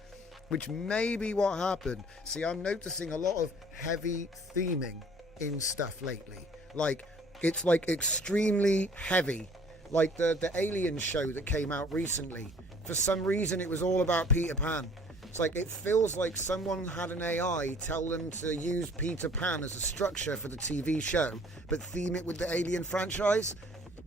Which may be what happened. See, I'm noticing a lot of heavy theming in stuff lately. Like, it's like extremely heavy. Like the Alien show that came out recently. For some reason, it was all about Peter Pan. It's like, it feels like someone had an AI tell them to use Peter Pan as a structure for the TV show, but theme it with the Alien franchise.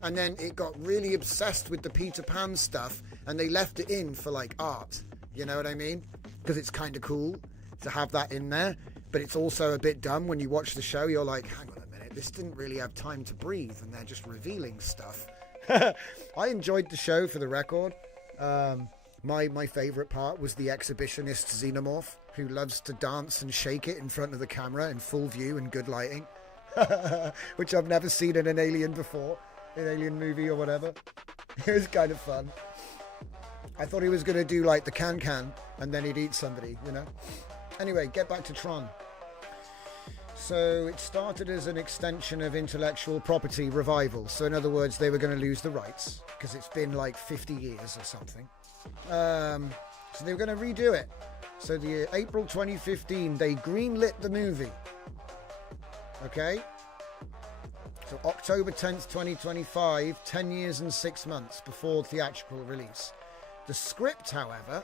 And then it got really obsessed with the Peter Pan stuff, and they left it in for like art. You know what I mean? Because it's kind of cool to have that in there, but it's also a bit dumb when you watch the show. You're like, hang on a minute, this didn't really have time to breathe, and they're just revealing stuff. I enjoyed the show, for the record. My favourite part was the exhibitionist xenomorph who loves to dance and shake it in front of the camera in full view and good lighting, which I've never seen in an Alien before, an Alien movie or whatever. It was kind of fun. I thought he was going to do like the can and then he'd eat somebody, you know. Anyway, get back to Tron. So it started as an extension of intellectual property revival. So in other words, they were going to lose the rights because it's been like 50 years or something. So they were going to redo it. So the April 2015, they greenlit the movie. Okay. So October 10th, 2025, 10 years and 6 months before theatrical release. The script, however,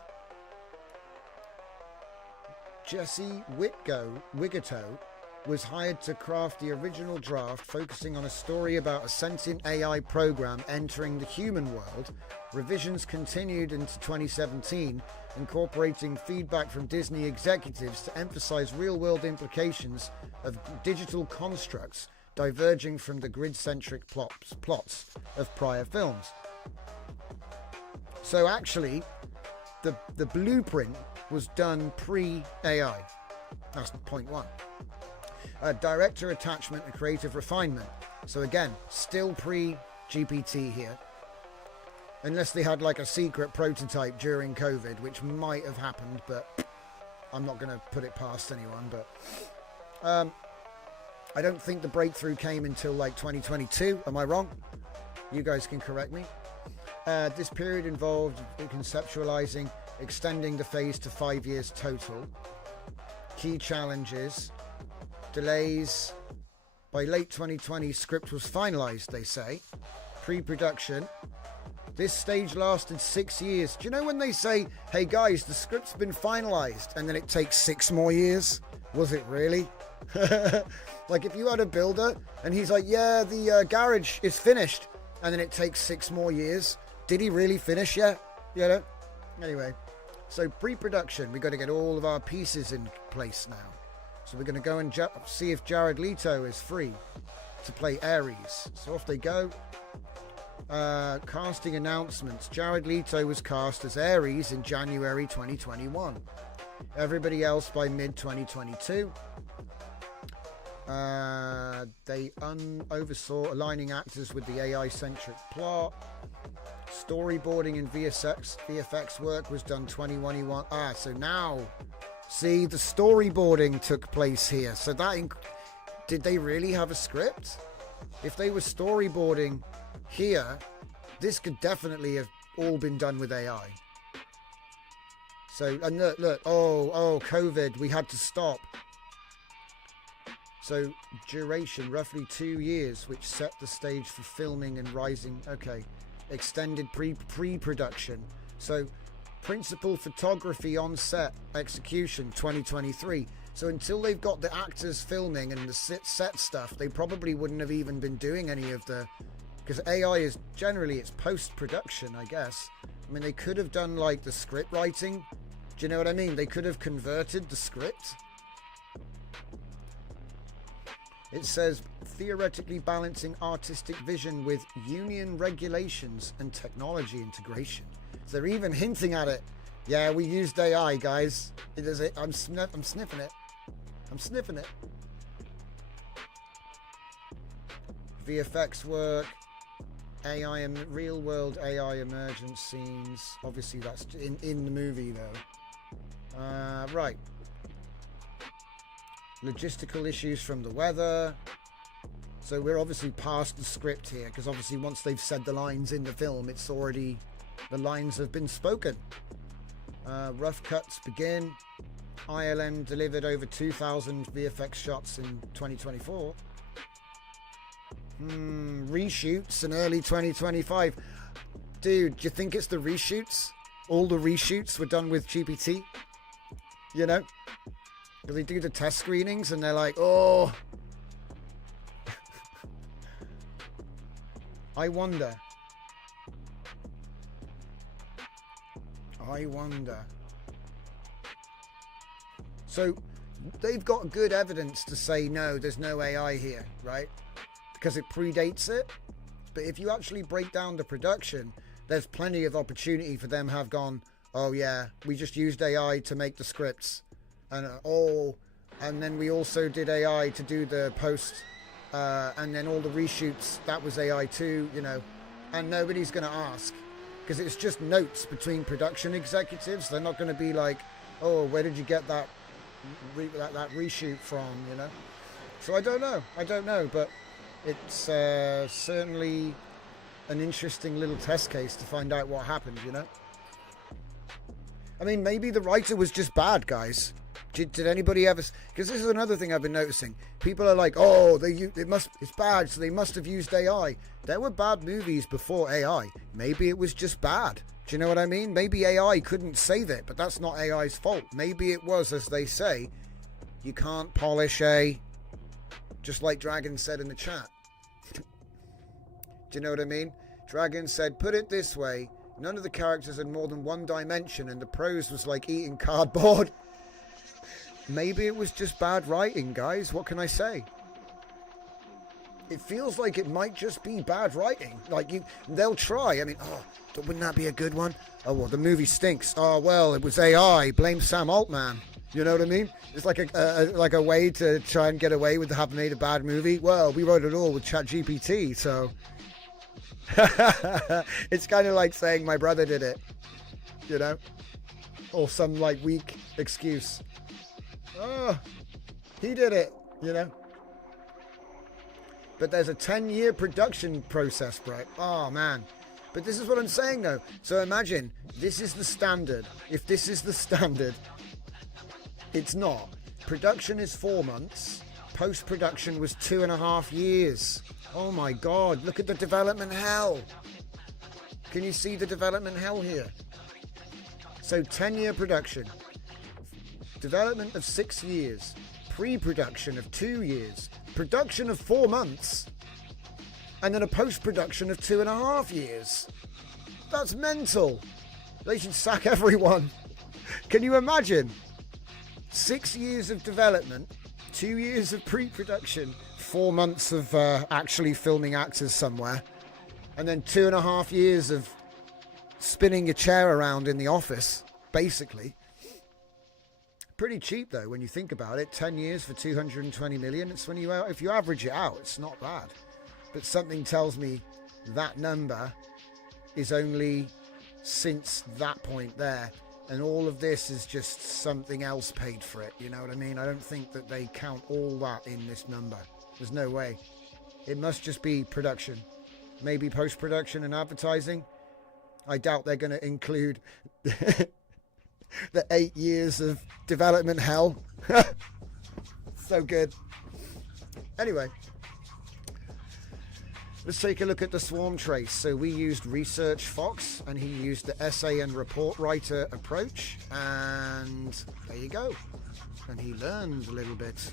Jesse Wigato was hired to craft the original draft, focusing on a story about a sentient AI program entering the human world. Revisions continued into 2017, incorporating feedback from Disney executives to emphasize real-world implications of digital constructs diverging from the grid-centric plots of prior films. So actually, the blueprint was done pre-AI. That's point one. Director attachment and creative refinement. So again, still pre-GPT here. Unless they had like a secret prototype during COVID, which might have happened, but I'm not going to put it past anyone. But I don't think the breakthrough came until like 2022. Am I wrong? You guys can correct me. This period involved conceptualizing, extending the phase to 5 years total. Key challenges, delays. By late 2020, script was finalized, they say. Pre-production. This stage lasted 6 years. Do you know when they say, hey guys, the script's been finalized, and then it takes 6 more years? Was it really? Like if you had a builder and he's like, yeah, the garage is finished, and then it takes 6 more years. Did he really finish yet? You know? Anyway, so pre-production, we got to get all of our pieces in place now. So we're going to go and see if Jared Leto is free to play Ares. So off they go. Casting announcements. Jared Leto was cast as Ares in January 2021. Everybody else by mid-2022. They oversaw aligning actors with the AI-centric plot. Storyboarding and VFX work was done 2021. So now, see, the storyboarding took place here. So that did they really have a script? If they were storyboarding here, this could definitely have all been done with AI. So, and look, oh, COVID, we had to stop. So duration, roughly 2 years, which set the stage for filming and rising. Okay, extended pre-production. So principal photography on set, execution 2023. So until they've got the actors filming and the set stuff, they probably wouldn't have even been doing any of the... Because AI is generally, it's post-production, I guess. I mean, they could have done like the script writing. Do you know what I mean? They could have converted the script. It says, theoretically balancing artistic vision with union regulations and technology integration. So they're even hinting at it. Yeah, we used AI, guys. It is. I'm sniffing it. I'm sniffing it. VFX work, AI and real world AI emergent scenes. Obviously, that's in the movie though. Right. Logistical issues from the weather. So we're obviously past the script here, because obviously once they've said the lines in the film, it's already, the lines have been spoken. Rough cuts begin. ILM delivered over 2,000 VFX shots in 2024. Reshoots in early 2025. Dude, do you think it's the reshoots? All the reshoots were done with GPT? You know? They do the test screenings and they're like, oh. I wonder. So they've got good evidence to say, no, there's no AI here, right? Because it predates it. But if you actually break down the production, there's plenty of opportunity for them have gone, oh yeah, we just used AI to make the scripts. And and then we also did AI to do the post, and then all the reshoots, that was AI too, you know. And nobody's going to ask, because it's just notes between production executives. They're not going to be like, oh, where did you get that reshoot from, you know? So I don't know, but it's certainly an interesting little test case to find out what happened, you know? I mean, maybe the writer was just bad, guys. Did anybody ever... Because this is another thing I've been noticing. People are like, oh, it's bad, so they must have used AI. There were bad movies before AI. Maybe it was just bad. Do you know what I mean? Maybe AI couldn't save it, but that's not AI's fault. Maybe it was, as they say, you can't polish a... Just like Dragon said in the chat. Do you know what I mean? Dragon said, put it this way, none of the characters had more than one dimension and the prose was like eating cardboard. Maybe it was just bad writing, guys. What can I say? It feels like it might just be bad writing. Like, they'll try. I mean, wouldn't that be a good one? Oh, well, the movie stinks. Oh, well, it was AI. Blame Sam Altman. You know what I mean? It's like a way to try and get away with having made a bad movie. Well, we wrote it all with ChatGPT, so... It's kind of like saying my brother did it, you know? Or some, like, weak excuse. Oh, he did it, you know? But there's a 10-year production process, Brett. Oh, man. But this is what I'm saying, though. So imagine, this is the standard. If this is the standard, it's not. Production is 4 months. Post-production was 2.5 years. Oh, my God. Look at the development hell. Can you see the development hell here? So 10-year production. Development of 6 years. Pre-production of 2 years. Production of 4 months. And then a post-production of 2.5 years. That's mental. They should sack everyone. Can you imagine? 6 years of development, 2 years of pre-production, 4 months of actually filming actors somewhere, and then 2.5 years of spinning your chair around in the office, basically. Pretty cheap, though, when you think about it. 10 years for 220 million. It's when if you average it out, it's not bad. But something tells me that number is only since that point there. And all of this is just something else paid for it. You know what I mean? I don't think that they count all that in this number. There's no way. It must just be production. Maybe post-production and advertising. I doubt they're going to include... the 8 years of development hell. So good. Anyway, let's take a look at the swarm trace. So we used Research Fox, and he used the essay and report writer approach, and there you go. And he learned a little bit.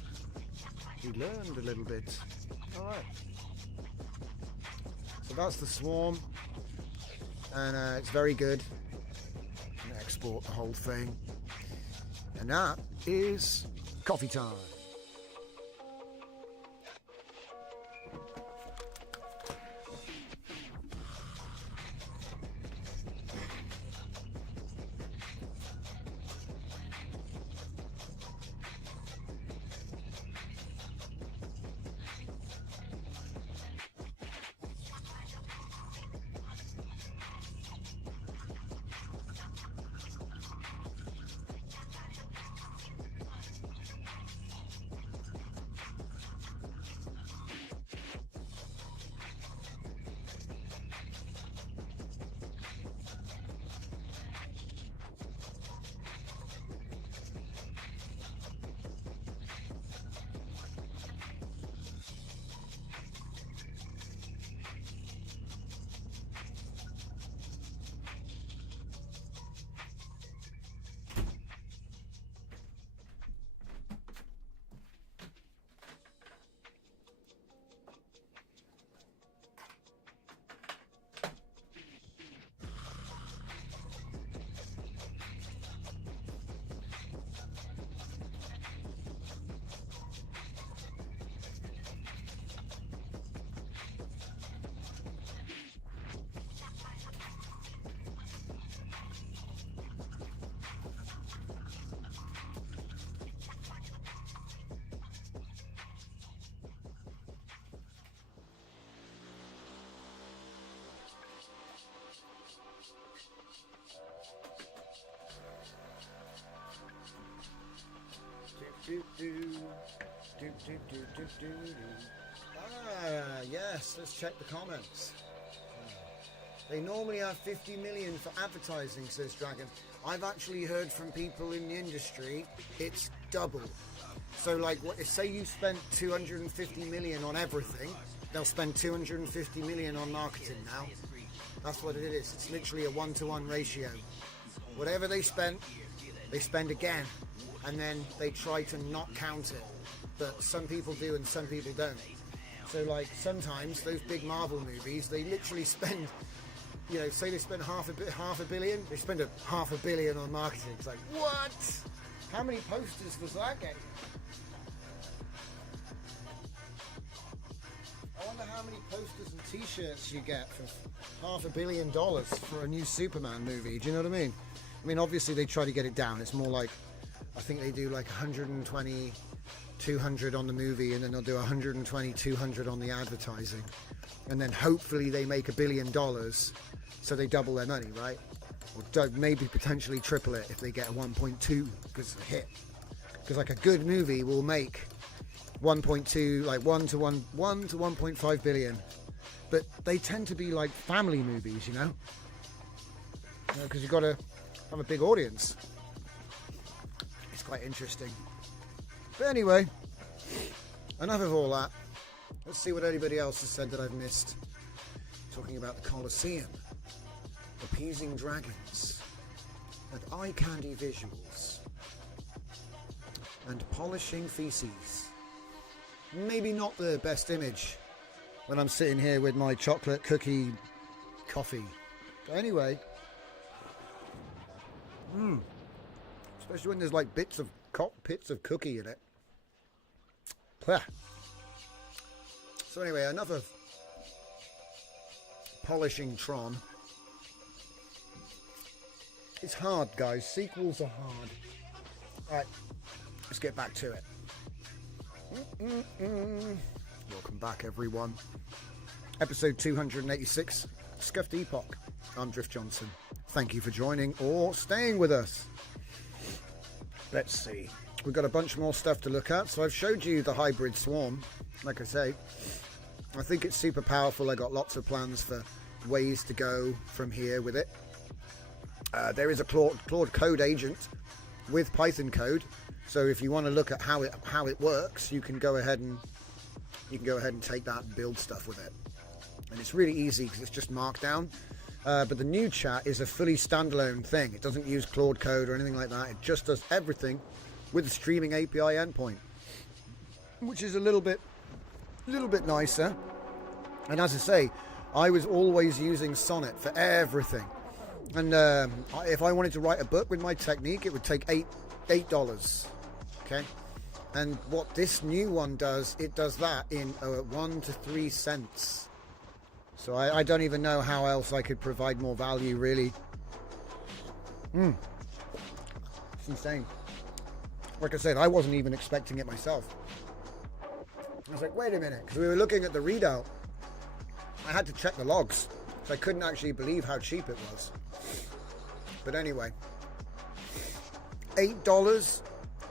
All right. So that's the swarm, and it's very good. I'm gonna export the whole thing, and that is coffee time. Yes, let's check the comments. They normally have 50 million for advertising, says Dragon. I've actually heard from people in the industry, it's double. So like, say you spent 250 million on everything, they'll spend 250 million on marketing now. That's what it is. It's literally a 1-to-1 ratio. Whatever they spend again. And then they try to not count it, but some people do and some people don't. So like sometimes those big Marvel movies, they literally spend, say they spend half a billion, they spend half a billion on marketing. It's like, what? How many posters does that get? I wonder how many posters and t-shirts you get for $500 million for a new Superman movie. Do you know what I mean? I mean, obviously they try to get it down. It's more like, I think they do like 120, 200 on the movie, and then they'll do 120, 200 on the advertising. And then hopefully they make $1 billion, so they double their money, right? Or maybe potentially triple it if they get a 1.2, because it's a hit. Because like a good movie will make 1.2, like 1 to 1.5 billion. But they tend to be like family movies, because you've got to have a big audience. Quite interesting. But anyway, enough of all that. Let's see what anybody else has said that I've missed. Talking about the Colosseum, appeasing dragons, and eye candy visuals, and polishing feces. Maybe not the best image when I'm sitting here with my chocolate cookie coffee. But anyway, especially when there's like bits of cookie in it. So anyway, enough of polishing Tron. It's hard, guys. Sequels are hard. Alright, let's get back to it. Welcome back, everyone. Episode 286, Scuffed Epoch. I'm Drift Johnson. Thank you for joining or staying with us. Let's see. We've got a bunch more stuff to look at. So I've showed you the hybrid swarm. Like I say, I think it's super powerful. I got lots of plans for ways to go from here with it. There is a Claude Code agent with Python code. So if you want to look at how it works, you can go ahead and you can go ahead and take that and build stuff with it. And it's really easy because it's just Markdown. But the new chat is a fully standalone thing. It doesn't use Claude code or anything like that. It just does everything with the streaming API endpoint, which is a little bit nicer. And as I say, I was always using Sonnet for everything. And if I wanted to write a book with my technique, it would take $8. Okay. And what this new one does, it does that in 1 to 3 cents. So I don't even know how else I could provide more value, really. It's insane. Like I said, I wasn't even expecting it myself. I was like, wait a minute, because we were looking at the readout. I had to check the logs, so I couldn't actually believe how cheap it was. But anyway, $8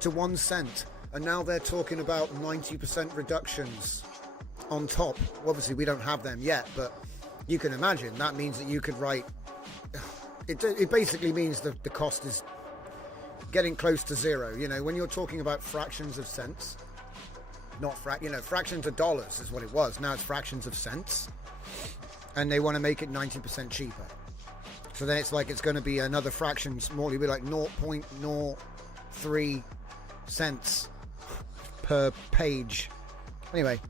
to 1 cent. And now they're talking about 90% reductions on top. Obviously, we don't have them yet, but you can imagine that means that you could write. It basically means the cost is getting close to zero. You know, when you're talking about fractions of cents, not fractions of dollars is what it was. Now it's fractions of cents, and they want to make it 90% cheaper. So then it's like it's going to be another fraction smaller. It'll be like 0.03 cents per page. Anyway.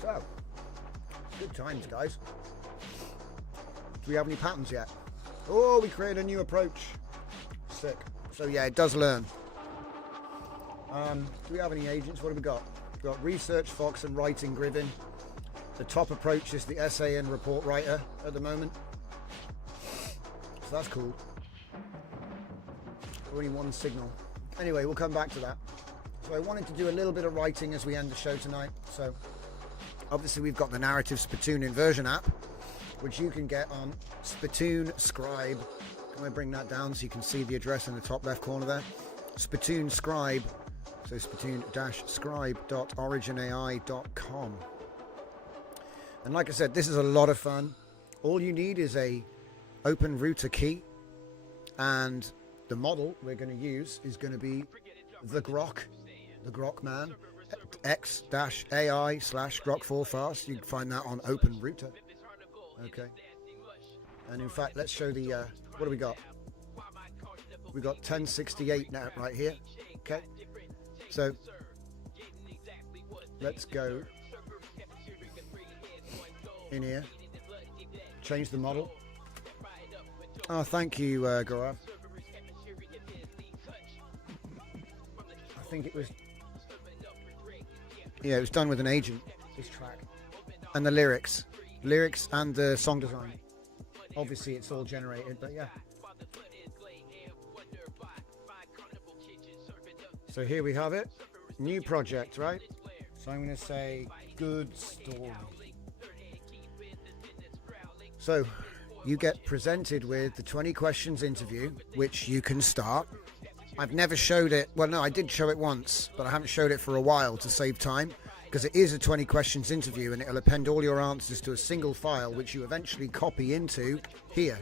So, good times, guys. Do we have any patterns yet? Oh, we created a new approach. Sick. So yeah, it does learn. Do we have any agents? What have we got? We've got Research Fox and Writing Griffin. The top approach is the essay and report writer at the moment. So that's cool. Only one signal. Anyway, we'll come back to that. So I wanted to do a little bit of writing as we end the show tonight. So obviously we've got the Narrative Spittoon Inversion app, which you can get on Spittoon Scribe. Can I bring that down so you can see the address in the top left corner there? Spittoon Scribe. So spittoon-scribe.originai.com. And like I said, this is a lot of fun. All you need is a open router key, and the model we're going to use is going to be the Grok man, x-ai/grok4fast. You can find that on Open Router. Okay. And in fact, let's show the, what do we got? We got 1068 now right here. Okay. So let's go in here. Change the model. Oh, thank you, Gaurav. I think it was, yeah, it was done with an agent, this track. And the lyrics and the song design. Obviously it's all generated, but yeah. So here we have it. New project, right? So I'm going to say good story. So you get presented with the 20 questions interview, which you can start. I've never showed it. Well, no, I did show it once, but I haven't showed it for a while to save time, because it is a 20 questions interview and it'll append all your answers to a single file, which you eventually copy into here.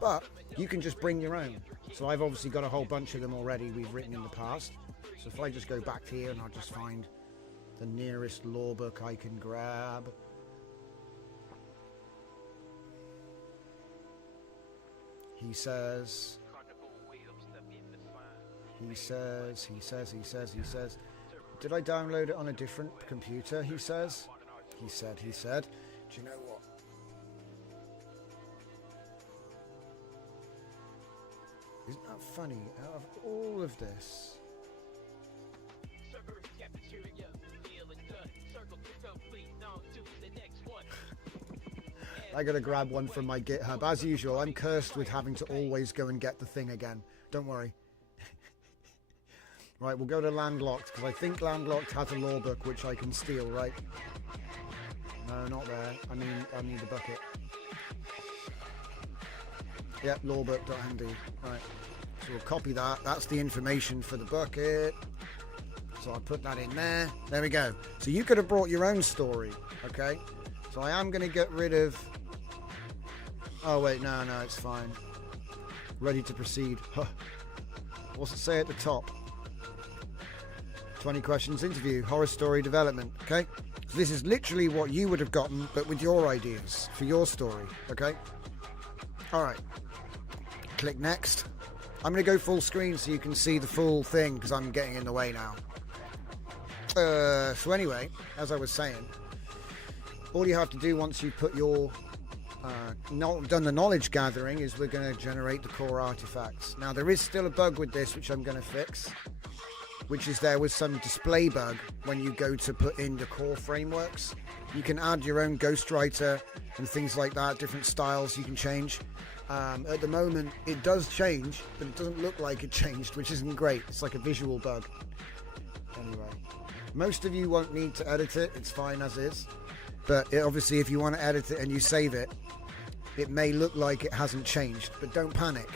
But you can just bring your own. So I've obviously got a whole bunch of them already we've written in the past. So if I just go back here and I'll just find the nearest law book I can grab. He says, did I download it on a different computer? He said. Do you know what? Isn't that funny? Out of all of this, I gotta grab one from my GitHub. As usual, I'm cursed with having to always go and get the thing again. Don't worry. Right, we'll go to Landlocked, because I think Landlocked has a law book which I can steal, right? No, not there. I need the bucket. Yep, lawbook.md. Right. So we'll copy that. That's the information for the bucket. So I'll put that in there. There we go. So you could have brought your own story, okay? So I am going to get rid of... Oh, wait, no, it's fine. Ready to proceed. Huh. What's it say at the top? 20 questions interview, horror story development, okay? So this is literally what you would have gotten, but with your ideas for your story, okay? All right. Click next. I'm going to go full screen so you can see the full thing because I'm getting in the way now. So anyway, as I was saying, all you have to do once you've put your done the knowledge gathering is we're going to generate the core artifacts. Now there is still a bug with this which I'm going to fix, which is there was some display bug when you go to put in the core frameworks. You can add your own ghostwriter and things like that, different styles you can change. At the moment it does change, but it doesn't look like it changed, which isn't great. It's like a visual bug. Anyway, most of you won't need to edit it, it's fine as is. But obviously if you want to edit it and you save it, it may look like it hasn't changed, but don't panic.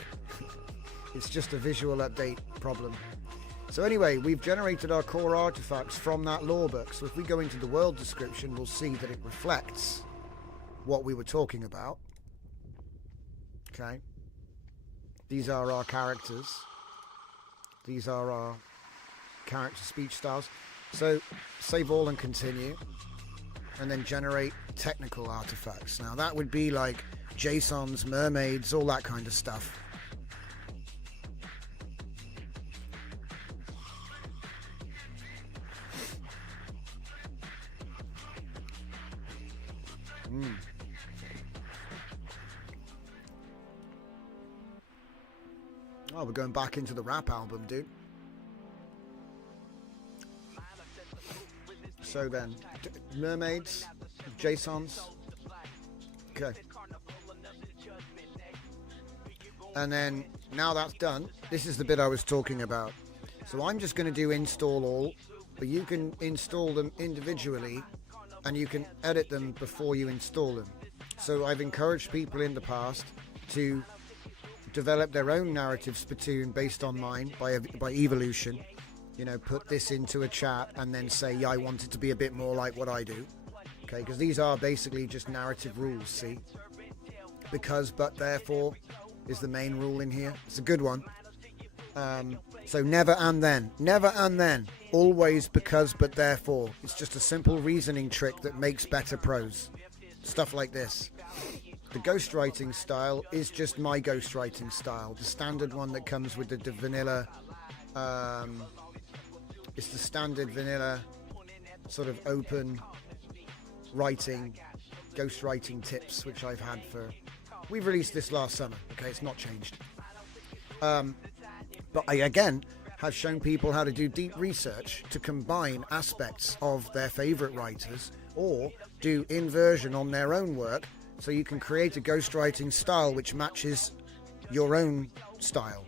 It's just a visual update problem. So anyway, we've generated our core artifacts from that lore book. So if we go into the world description, we'll see that it reflects what we were talking about. Okay. These are our characters. These are our character speech styles. So save all and continue. And then generate technical artifacts. Now that would be like JSONs, mermaids, all that kind of stuff. Oh, we're going back into the rap album, dude. So then, mermaids, JSONs. Okay. And then, now that's done, this is the bit I was talking about. So I'm just going to do install all, but you can install them individually and you can edit them before you install them. So I've encouraged people in the past to develop their own narrative spittoon based on mine by evolution. You know, put this into a chat and then say, yeah, I want it to be a bit more like what I do. Okay, because these are basically just narrative rules, see? Because, but, therefore is the main rule in here. It's a good one. So never and then. Never and then. Always because, but, therefore. It's just a simple reasoning trick that makes better prose. Stuff like this. The ghostwriting style is just my ghostwriting style. The standard one that comes with the vanilla... it's the standard vanilla sort of open writing, ghostwriting tips, which I've had for... We released this last summer, okay? It's not changed. But I, again, have shown people how to do deep research to combine aspects of their favorite writers or do inversion on their own work so you can create a ghostwriting style which matches your own style.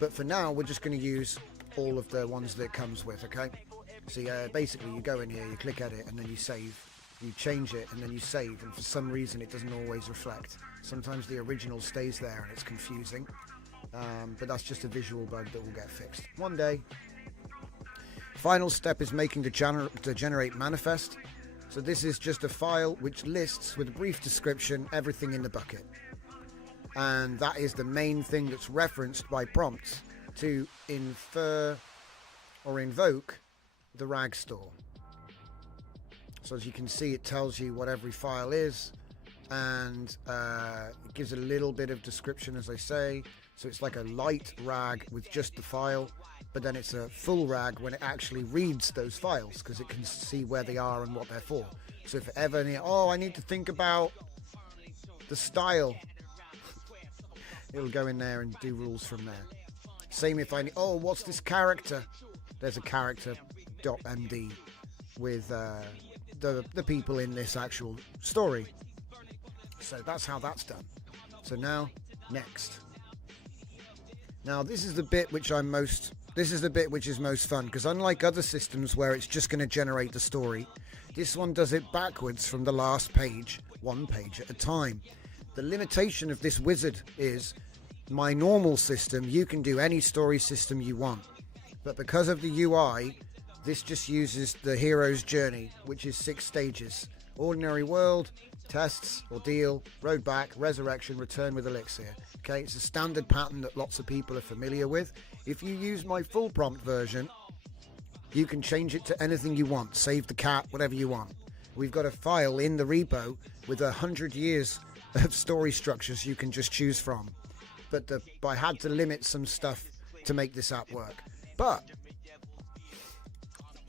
But for now, we're just going to use all of the ones that it comes with, okay? So basically you go in here, you click edit, and then you save. You change it, and then you save, and for some reason it doesn't always reflect. Sometimes the original stays there, and it's confusing. But that's just a visual bug that will get fixed one day. Final step is making the generate manifest. So this is just a file which lists, with a brief description, everything in the bucket. And that is the main thing that's referenced by prompts to infer or invoke the rag store. So as you can see, it tells you what every file is, and it gives a little bit of description, as I say. So it's like a light rag with just the file, but then it's a full rag when it actually reads those files, because it can see where they are and what they're for. So if ever, I need to think about the style, it'll go in there and do rules from there. Same if I need, what's this character? There's a character.md with the people in this actual story. So that's how that's done. So now, next. Now this is the bit which is most fun, because unlike other systems where it's just going to generate the story, this one does it backwards from the last page, one page at a time. The limitation of this wizard is, my normal system, you can do any story system you want. But because of the UI, this just uses the hero's journey, which is 6 stages. Ordinary world, tests, ordeal, road back, resurrection, return with elixir. Okay, it's a standard pattern that lots of people are familiar with. If you use my full prompt version, You can change it to anything you want. Save the cat, whatever you want. We've got a file in the repo with 100 years of story structures you can just choose from. But I had to limit some stuff to make this app work. But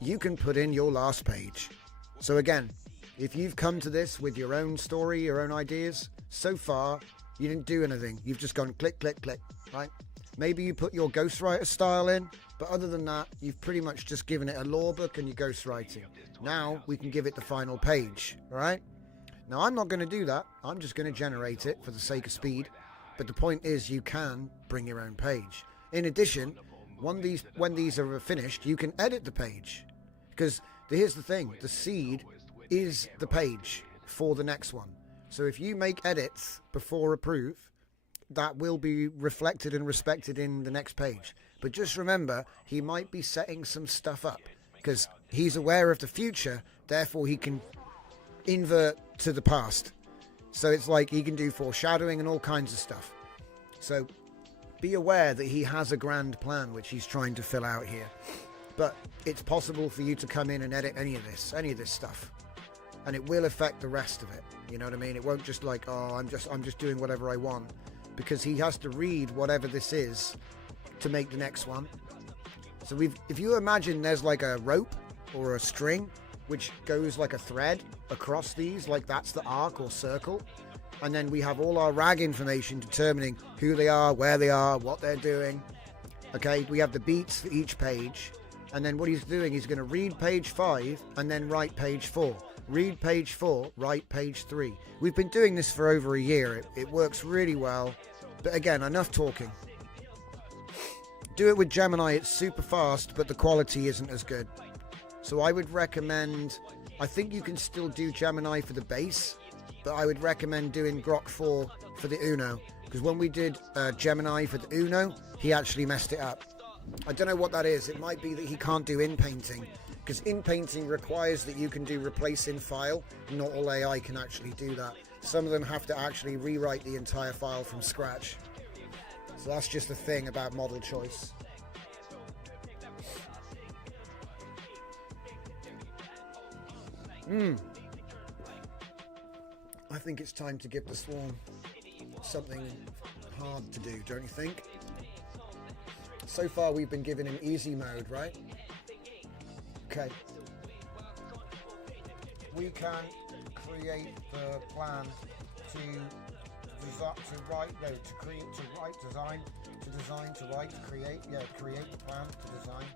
you can put in your last page. So again, if you've come to this with your own story, your own ideas, so far you didn't do anything. You've just gone click, click, click, right? Maybe you put your ghostwriter style in, but other than that, you've pretty much just given it a law book and you're ghostwriting. Now we can give it the final page, all right? Now I'm not going to do that. I'm just going to generate it for the sake of speed. But the point is you can bring your own page. In addition, when these are finished, you can edit the page. Because here's the thing, the seed is the page for the next one. So if you make edits before approve, that will be reflected and respected in the next page. But just remember, he might be setting some stuff up because he's aware of the future, therefore he can invert to the past. So it's like he can do foreshadowing and all kinds of stuff. So be aware that he has a grand plan which he's trying to fill out here. But it's possible for you to come in and edit any of this stuff. And it will affect the rest of it. You know what I mean? It won't just like, oh, I'm just doing whatever I want. Because he has to read whatever this is to make the next one. So if you imagine there's like a rope or a string which goes like a thread across these, like that's the arc or circle, and then we have all our RAG information determining who they are, where they are, what they're doing. Okay, we have the beats for each page, and then what he's doing, he's going to read page 5 and then write page 4. Read page 4, write page 3. We've been doing this for over a year. It works really well. But again, enough talking. Do it with Gemini. It's super fast, but the quality isn't as good. So I would recommend, I think you can still do Gemini for the base, but I would recommend doing Grok 4 for the Uno. Because when we did Gemini for the Uno, he actually messed it up. I don't know what that is. It might be that he can't do in-painting. Because in-painting requires that you can do replace in file. Not all AI can actually do that. Some of them have to actually rewrite the entire file from scratch. So that's just the thing about model choice. I think it's time to give the swarm something hard to do, don't you think? So far we've been given an easy mode, right? Okay. We can create the plan to create the plan to design.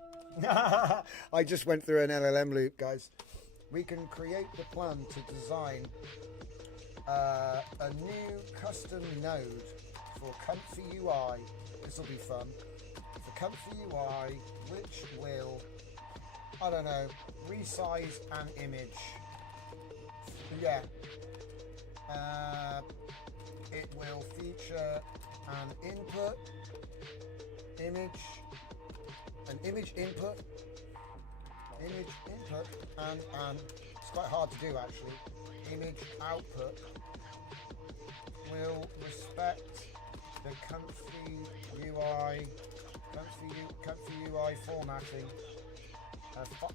I just went through an LLM loop, guys. We can create the plan to design a new custom node for Comfy UI. This will be fun. For Comfy UI, which will, I don't know, resize an image. Yeah. It will feature an input, an image input, and it's quite hard to do actually. Image output will respect the Comfy UI formatting.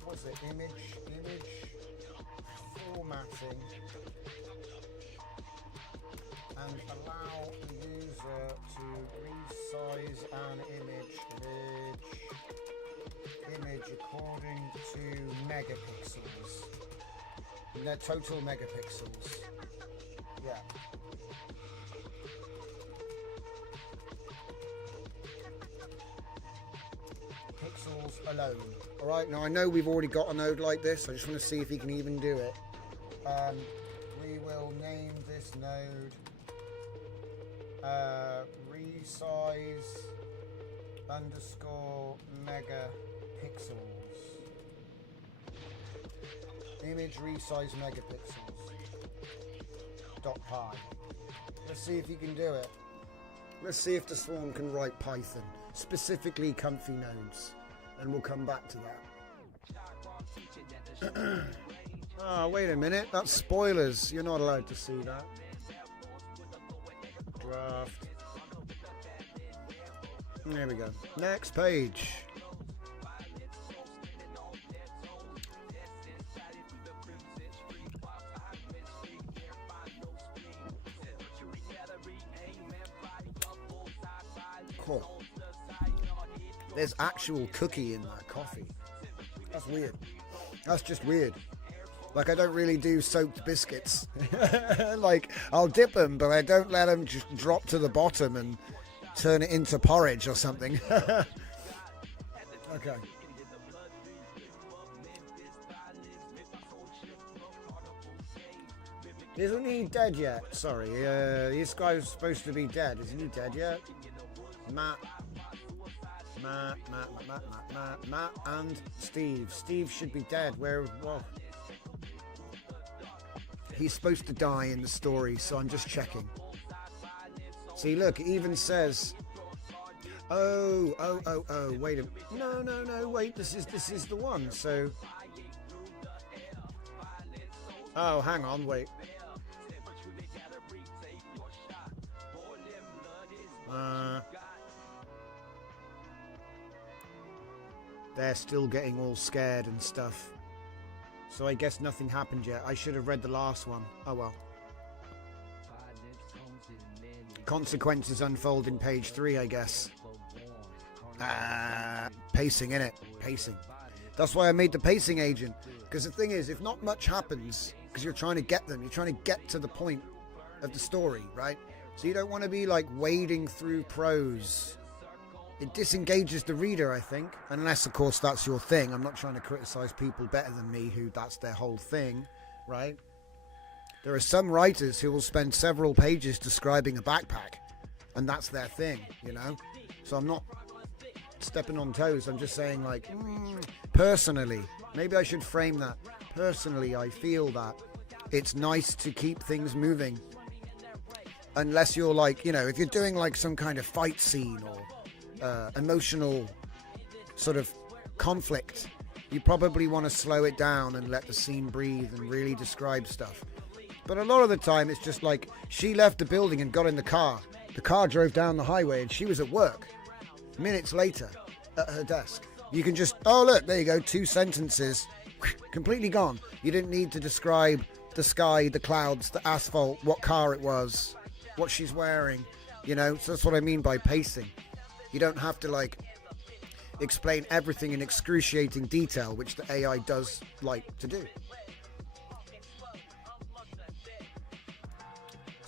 What's it? Image formatting, and allow the user to resize an image according to megapixels. They're total megapixels. Yeah. Pixels alone. Alright, now I know we've already got a node like this. I just want to see if he can even do it. We will name this node resize _ megapixels. Image resize megapixels. .py. Let's see if you can do it. Let's see if the swarm can write Python, specifically comfy nodes, and we'll come back to that. Oh, wait a minute, that's spoilers. You're not allowed to see that. Draft. There we go. Next page. Cool. There's actual cookie in that coffee. That's weird. That's just weird. Like, I don't really do soaked biscuits. Like, I'll dip them, but I don't let them just drop to the bottom and turn it into porridge or something. Okay. Isn't he dead yet? Sorry, this guy's supposed to be dead. Isn't he dead yet? Matt and Steve. Steve should be dead. Well, he's supposed to die in the story, so I'm just checking. See, look, it even says, oh, wait a minute. No, wait, this is the one, so... Oh, hang on, wait. They're still getting all scared and stuff. So I guess nothing happened yet. I should have read the last one. Oh well. Consequences unfold in page 3, I guess. Pacing, innit? Pacing. That's why I made the pacing agent. Because the thing is, if not much happens, because you're trying to get them, you're trying to get to the point of the story, right? So you don't want to be like wading through prose. It disengages the reader, I think. Unless, of course, that's your thing. I'm not trying to criticize people better than me who that's their whole thing, right? There are some writers who will spend several pages describing a backpack, and that's their thing, you know? So I'm not stepping on toes. I'm just saying, like, personally, maybe I should frame that. Personally, I feel that it's nice to keep things moving. Unless you're like, you know, if you're doing like some kind of fight scene or emotional sort of conflict, you probably want to slow it down and let the scene breathe and really describe stuff. But a lot of the time it's just like, she left the building and got in the car drove down the highway and she was at work minutes later at her desk. You can just, oh look, there you go, 2 sentences, completely gone. You didn't need to describe the sky, the clouds, the asphalt, what car it was, what she's wearing, you know. So that's what I mean by pacing. You don't have to like explain everything in excruciating detail, which the AI does like to do.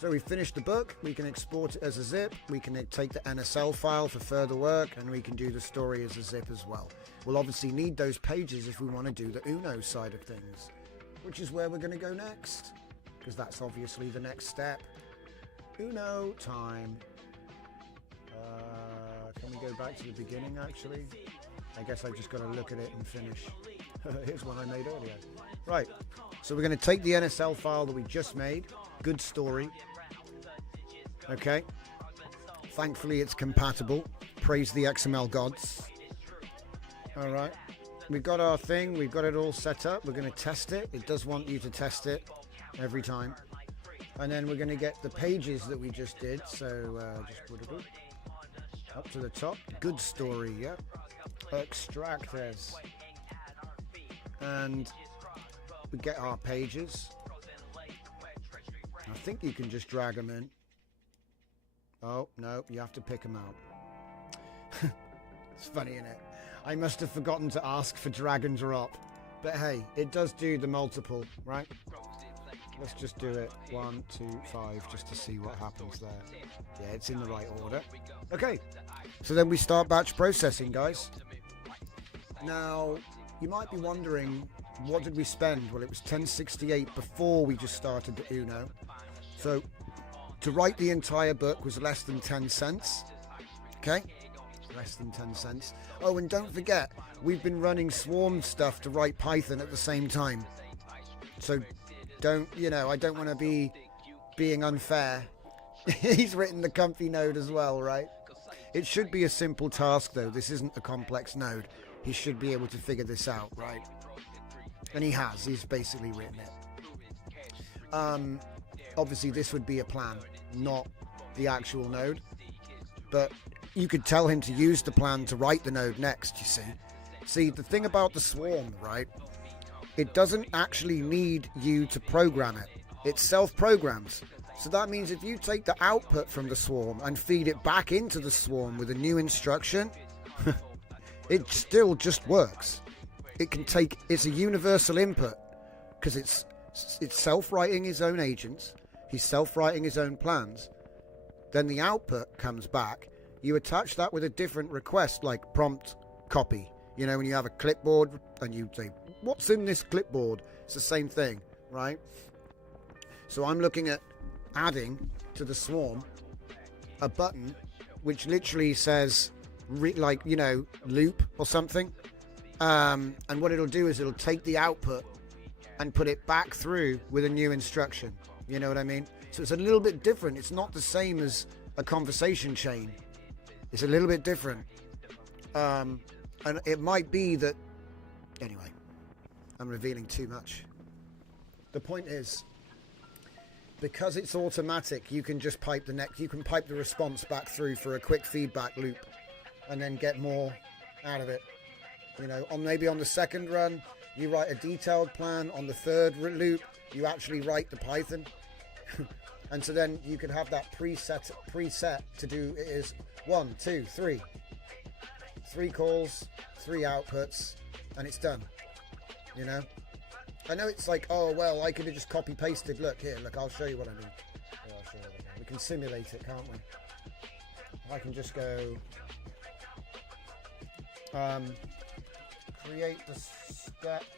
So we finished the book, we can export it as a zip, we can take the NSL file for further work, and we can do the story as a zip as well. We'll obviously need those pages if we want to do the Uno side of things, which is where we're going to go next, because that's obviously the next step. Uno time. Can we go back to the beginning, actually? I guess I've just got to look at it and finish. Here's one I made earlier. Right, so we're going to take the NSL file that we just made. Good story. Okay. Thankfully, it's compatible. Praise the XML gods. All right. We've got our thing. We've got it all set up. We're going to test it. It does want you to test it every time. And then we're going to get the pages that we just did. So just put it up to the top. Good story, yeah. Extractors. And we get our pages. I think you can just drag them in. Oh, no, you have to pick them out. It's funny, isn't it? I must have forgotten to ask for drag and drop. But hey, it does do the multiple, right? Let's just do it 1, 2, 5, just to see what happens there. Yeah, it's in the right order. Okay, so then we start batch processing, guys. Now, you might be wondering, what did we spend? Well, it was 1068 before we just started the Uno. So, to write the entire book was less than 10 cents. Okay? Less than 10 cents. Oh, and don't forget, we've been running Swarm stuff to write Python at the same time. So, don't, you know, I don't want to be being unfair. He's written the comfy node as well, right? It should be a simple task, though. This isn't a complex node. He should be able to figure this out, right? And he has. He's basically written it. Obviously, this would be a plan, not the actual node. But you could tell him to use the plan to write the node next, you see. See, the thing about the Swarm, right? It doesn't actually need you to program it. It self-programs. So that means if you take the output from the swarm and feed it back into the swarm with a new instruction, it still just works. It's a universal input because it's self-writing his own agents. He's self-writing his own plans. Then the output comes back. You attach that with a different request like prompt copy. You know, when you have a clipboard and you say, what's in this clipboard? It's the same thing, right? So I'm looking at adding to the swarm a button which literally says, loop or something. And what it'll do is it'll take the output and put it back through with a new instruction. You know what I mean? So it's a little bit different. It's not the same as a conversation chain. It's a little bit different. And it might be that... Anyway, I'm revealing too much. The point is, because it's automatic, you can just pipe the response back through for a quick feedback loop and then get more out of it. You know, maybe on the second run, you write a detailed plan. On the third loop, you actually write the Python. And so then you could have that preset to do it is 1, 2, 3. 3 calls, 3 outputs, and it's done. You know? I know it's like, oh, well, I could have just copy pasted. Look, I'll show you what I mean. Yeah, I'll show you what I mean. We can simulate it, can't we? I can just go, create the step-by-step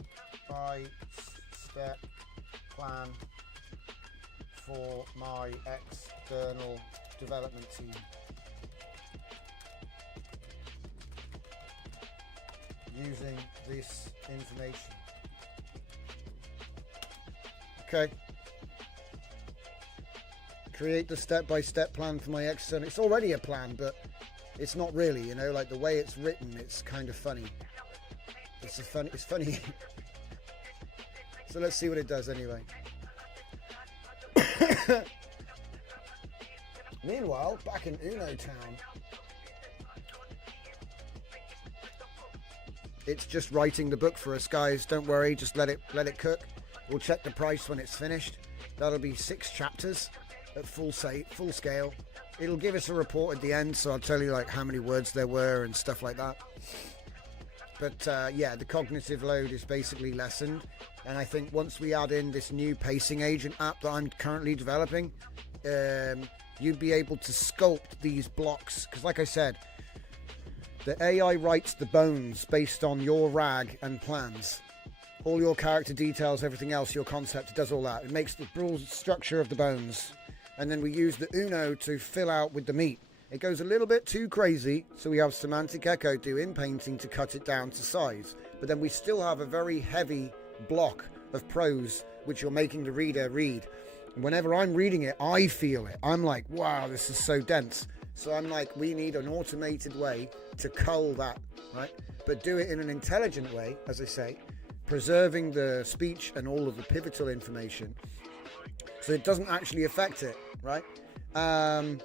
plan for my external development team. Using this information. Okay. Create the step-by-step plan for my external. It's already a plan, but it's not really, you know, like the way it's written, it's kind of funny. It's funny. So let's see what it does anyway. Meanwhile, back in Uno Town, it's just writing the book for us, guys. Don't worry, just let it cook. We'll check the price when it's finished. That'll be 6 chapters at full scale. It'll give us a report at the end, so I'll tell you like how many words there were and stuff like that. But yeah, the cognitive load is basically lessened. And I think once we add in this new pacing agent app that I'm currently developing, you'd be able to sculpt these blocks. Because like I said, the AI writes the bones based on your RAG and plans. All your character details, everything else, your concept, it does all that. It makes the broad structure of the bones. And then we use the Uno to fill out with the meat. It goes a little bit too crazy, so we have Semantic Echo do in painting to cut it down to size. But then we still have a very heavy block of prose, which you're making the reader read. And whenever I'm reading it, I feel it. I'm like, wow, this is so dense. So I'm like, we need an automated way to cull that, right? But do it in an intelligent way, as I say, preserving the speech and all of the pivotal information so it doesn't actually affect it, right? And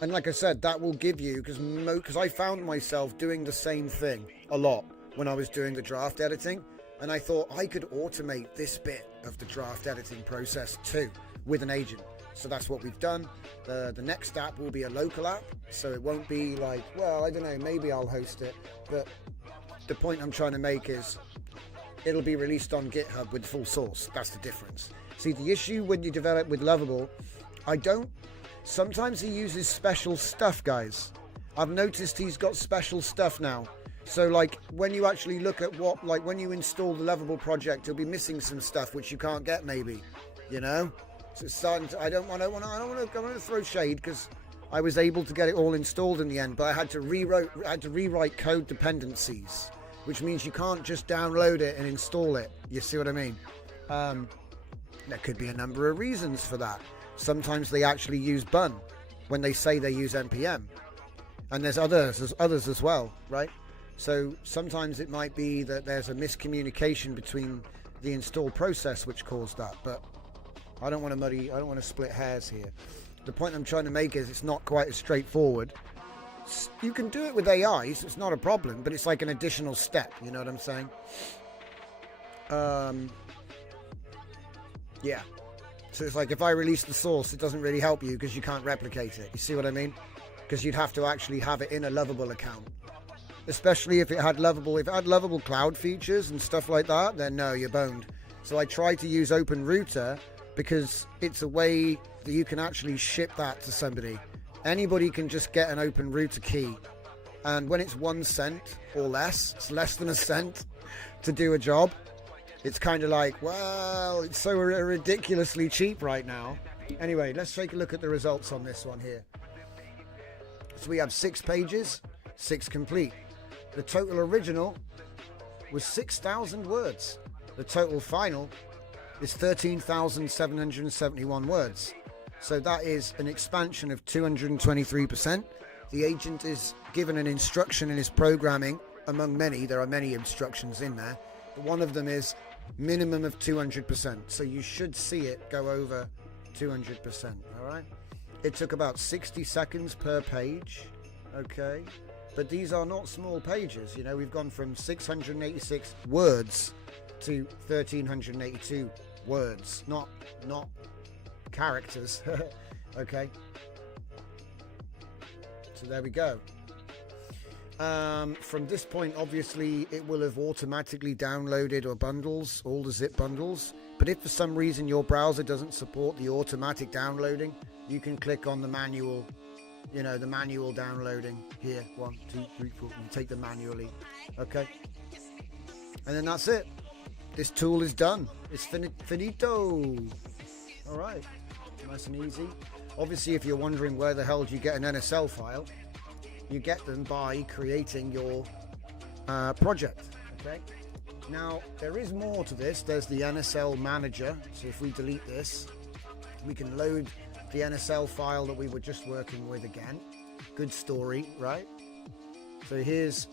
like I said, that will give you, because I found myself doing the same thing a lot when I was doing the draft editing, and I thought I could automate this bit of the draft editing process too with an agent. So that's what we've done. The next app will be a local app, so it won't be like, well, I don't know, maybe I'll host it, but the point I'm trying to make is it'll be released on GitHub with full source. That's the difference. See, the issue when you develop with Lovable, sometimes he uses special stuff, guys. I've noticed he's got special stuff now. So like when you actually look at when you install the Lovable project, you'll be missing some stuff which you can't get maybe, you know? So it's starting to, I don't want to throw shade because I was able to get it all installed in the end, but I had to rewrite code dependencies, which means you can't just download it and install it. You see what I mean? There could be a number of reasons for that. Sometimes they actually use bun when they say they use npm, and there's others as well, right? So sometimes it might be that there's a miscommunication between the install process which caused that, but I don't want to split hairs here. The point I'm trying to make is it's not quite as straightforward. You can do it with AI, so it's not a problem, but it's like an additional step, you know what I'm saying? Yeah. So it's like if I release the source, it doesn't really help you because you can't replicate it. You see what I mean? Because you'd have to actually have it in a Lovable account. Especially if it had lovable cloud features and stuff like that, then no, you're boned. So I try to use OpenRouter because it's a way that you can actually ship that to somebody. Anybody can just get an OpenRouter key. And when it's 1 cent or less, it's less than a cent to do a job. It's kind of like, well, it's so ridiculously cheap right now. Anyway, let's take a look at the results on this one here. So we have 6 pages, 6 complete. The total original was 6,000 words. The total final is 13,771 words. So that is an expansion of 223%. The agent is given an instruction in his programming, among many. There are many instructions in there. But one of them is minimum of 200%. So you should see it go over 200%. All right. It took about 60 seconds per page. Okay. But these are not small pages. You know, we've gone from 686 words to 1,382 words, not characters. Okay. So there we go. From this point, obviously, it will have automatically downloaded or bundles, all the zip bundles. But if for some reason your browser doesn't support the automatic downloading, you can click on the manual, you know, the manual downloading here. 1, 2, 3, 4. You take them manually. Okay. And then that's it. This tool is done. It's finito. All right. Nice and easy. Obviously, if you're wondering where the hell do you get an NSL file, you get them by creating your project. Okay. Now there is more to this. There's the NSL manager. So if we delete this, we can load the NSL file that we were just working with again. Good story, right? So here's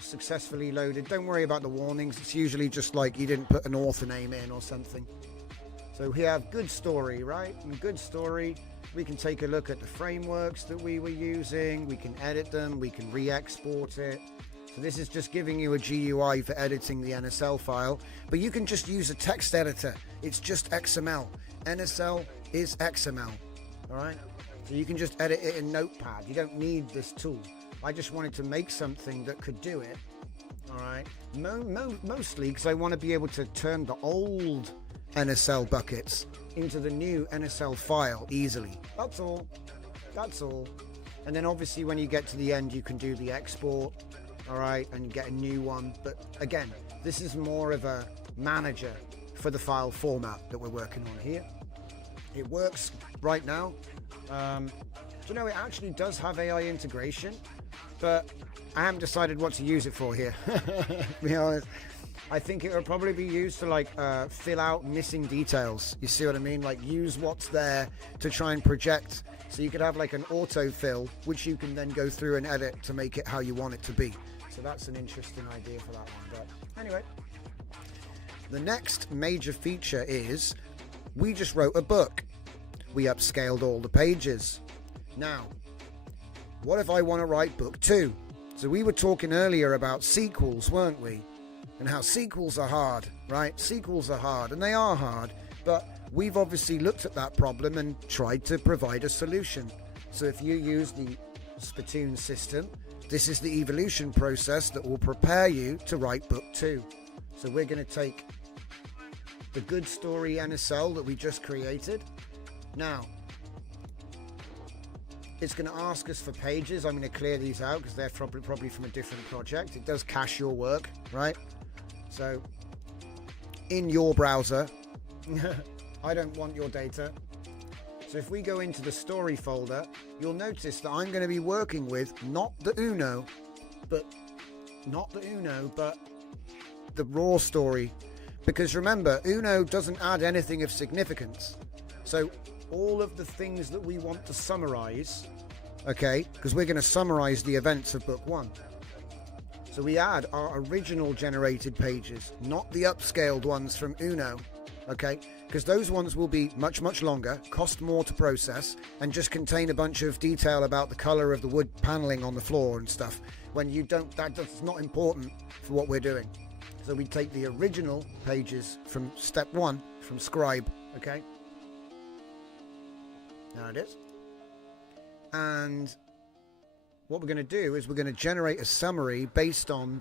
successfully loaded. Don't worry about the warnings. It's usually just like you didn't put an author name in or something. So we have good story, right? And good story. We can take a look at the frameworks that we were using. We can edit them. We can re-export it. So this is just giving you a GUI for editing the NSL file. But you can just use a text editor. It's just XML. NSL is XML. All right? So you can just edit it in Notepad. You don't need this tool. I just wanted to make something that could do it. All right? Mostly because I want to be able to turn the old NSL buckets into the new NSL file easily. That's all. That's all. And then obviously when you get to the end, you can do the export, all right, and get a new one. But again, this is more of a manager for the file format that we're working on here. It works right now. Do you know, it actually does have AI integration, but I haven't decided what to use it for here. To be honest. I think it would probably be used to like fill out missing details. You see what I mean? Like use what's there to try and project. So you could have like an autofill, which you can then go through and edit to make it how you want it to be. So that's an interesting idea for that one. But anyway, the next major feature is we just wrote a book. We upscaled all the pages. Now, what if I want to write book 2? So we were talking earlier about sequels, weren't we? And how sequels are hard, right? Sequels are hard, and they are hard, but we've obviously looked at that problem and tried to provide a solution. So if you use the Spittoon system, this is the evolution process that will prepare you to write book 2. So we're going to take the good story NSL that we just created. Now, it's going to ask us for pages. I'm going to clear these out because they're probably from a different project. It does cache your work, right? So in your browser, I don't want your data. So if we go into the story folder, you'll notice that I'm going to be working with not the Uno, but the raw story. Because remember, Uno doesn't add anything of significance. So all of the things that we want to summarize, okay, because we're going to summarize the events of book 1. So we add our original generated pages, not the upscaled ones from Uno, okay? Because those ones will be much, much longer, cost more to process, and just contain a bunch of detail about the color of the wood paneling on the floor and stuff. When you don't, that's not important for what we're doing. So we take the original pages from step 1, from Scribe, okay? There it is. And what we're going to do is we're going to generate a summary based on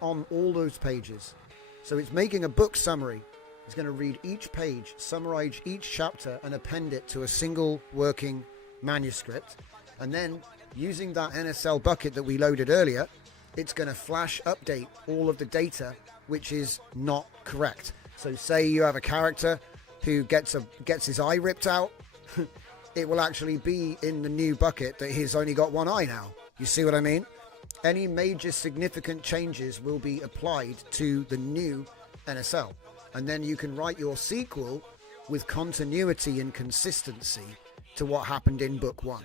on all those pages. So it's making a book summary. It's going to read each page, summarize each chapter, and append it to a single working manuscript. And then, using that NSL bucket that we loaded earlier, it's going to flash update all of the data which is not correct. So say you have a character who gets his eye ripped out, it will actually be in the new bucket that he's only got one eye now. You see what I mean? Any major significant changes will be applied to the new NSL. And then you can write your sequel with continuity and consistency to what happened in book one.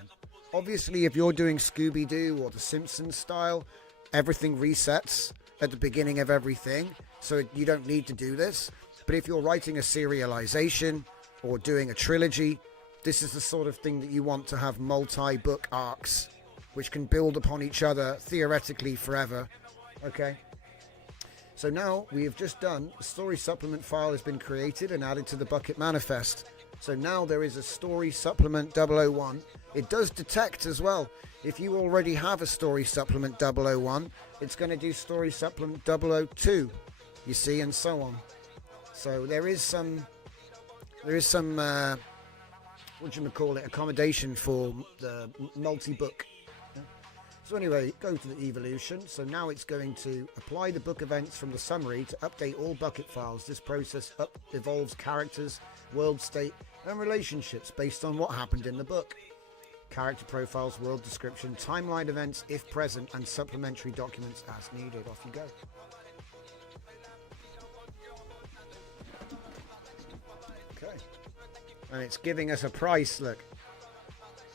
Obviously, if you're doing Scooby-Doo or The Simpsons style, everything resets at the beginning of everything, so you don't need to do this. But if you're writing a serialization or doing a trilogy, this is the sort of thing that you want to have multi-book arcs, which can build upon each other theoretically forever. Okay? So now we have just done, the story supplement file has been created and added to the bucket manifest. So now there is a story supplement 001. It does detect as well. If you already have a story supplement 001, it's going to do story supplement 002, you see, and so on. So there is some what do you call it, accommodation for the multi-book. So anyway, go to the evolution. So now it's going to apply the book events from the summary to update all bucket files. This process evolves characters, world state, and relationships based on what happened in the book. Character profiles, world description, timeline events if present, and supplementary documents as needed. Off you go. Okay. And it's giving us a price, look.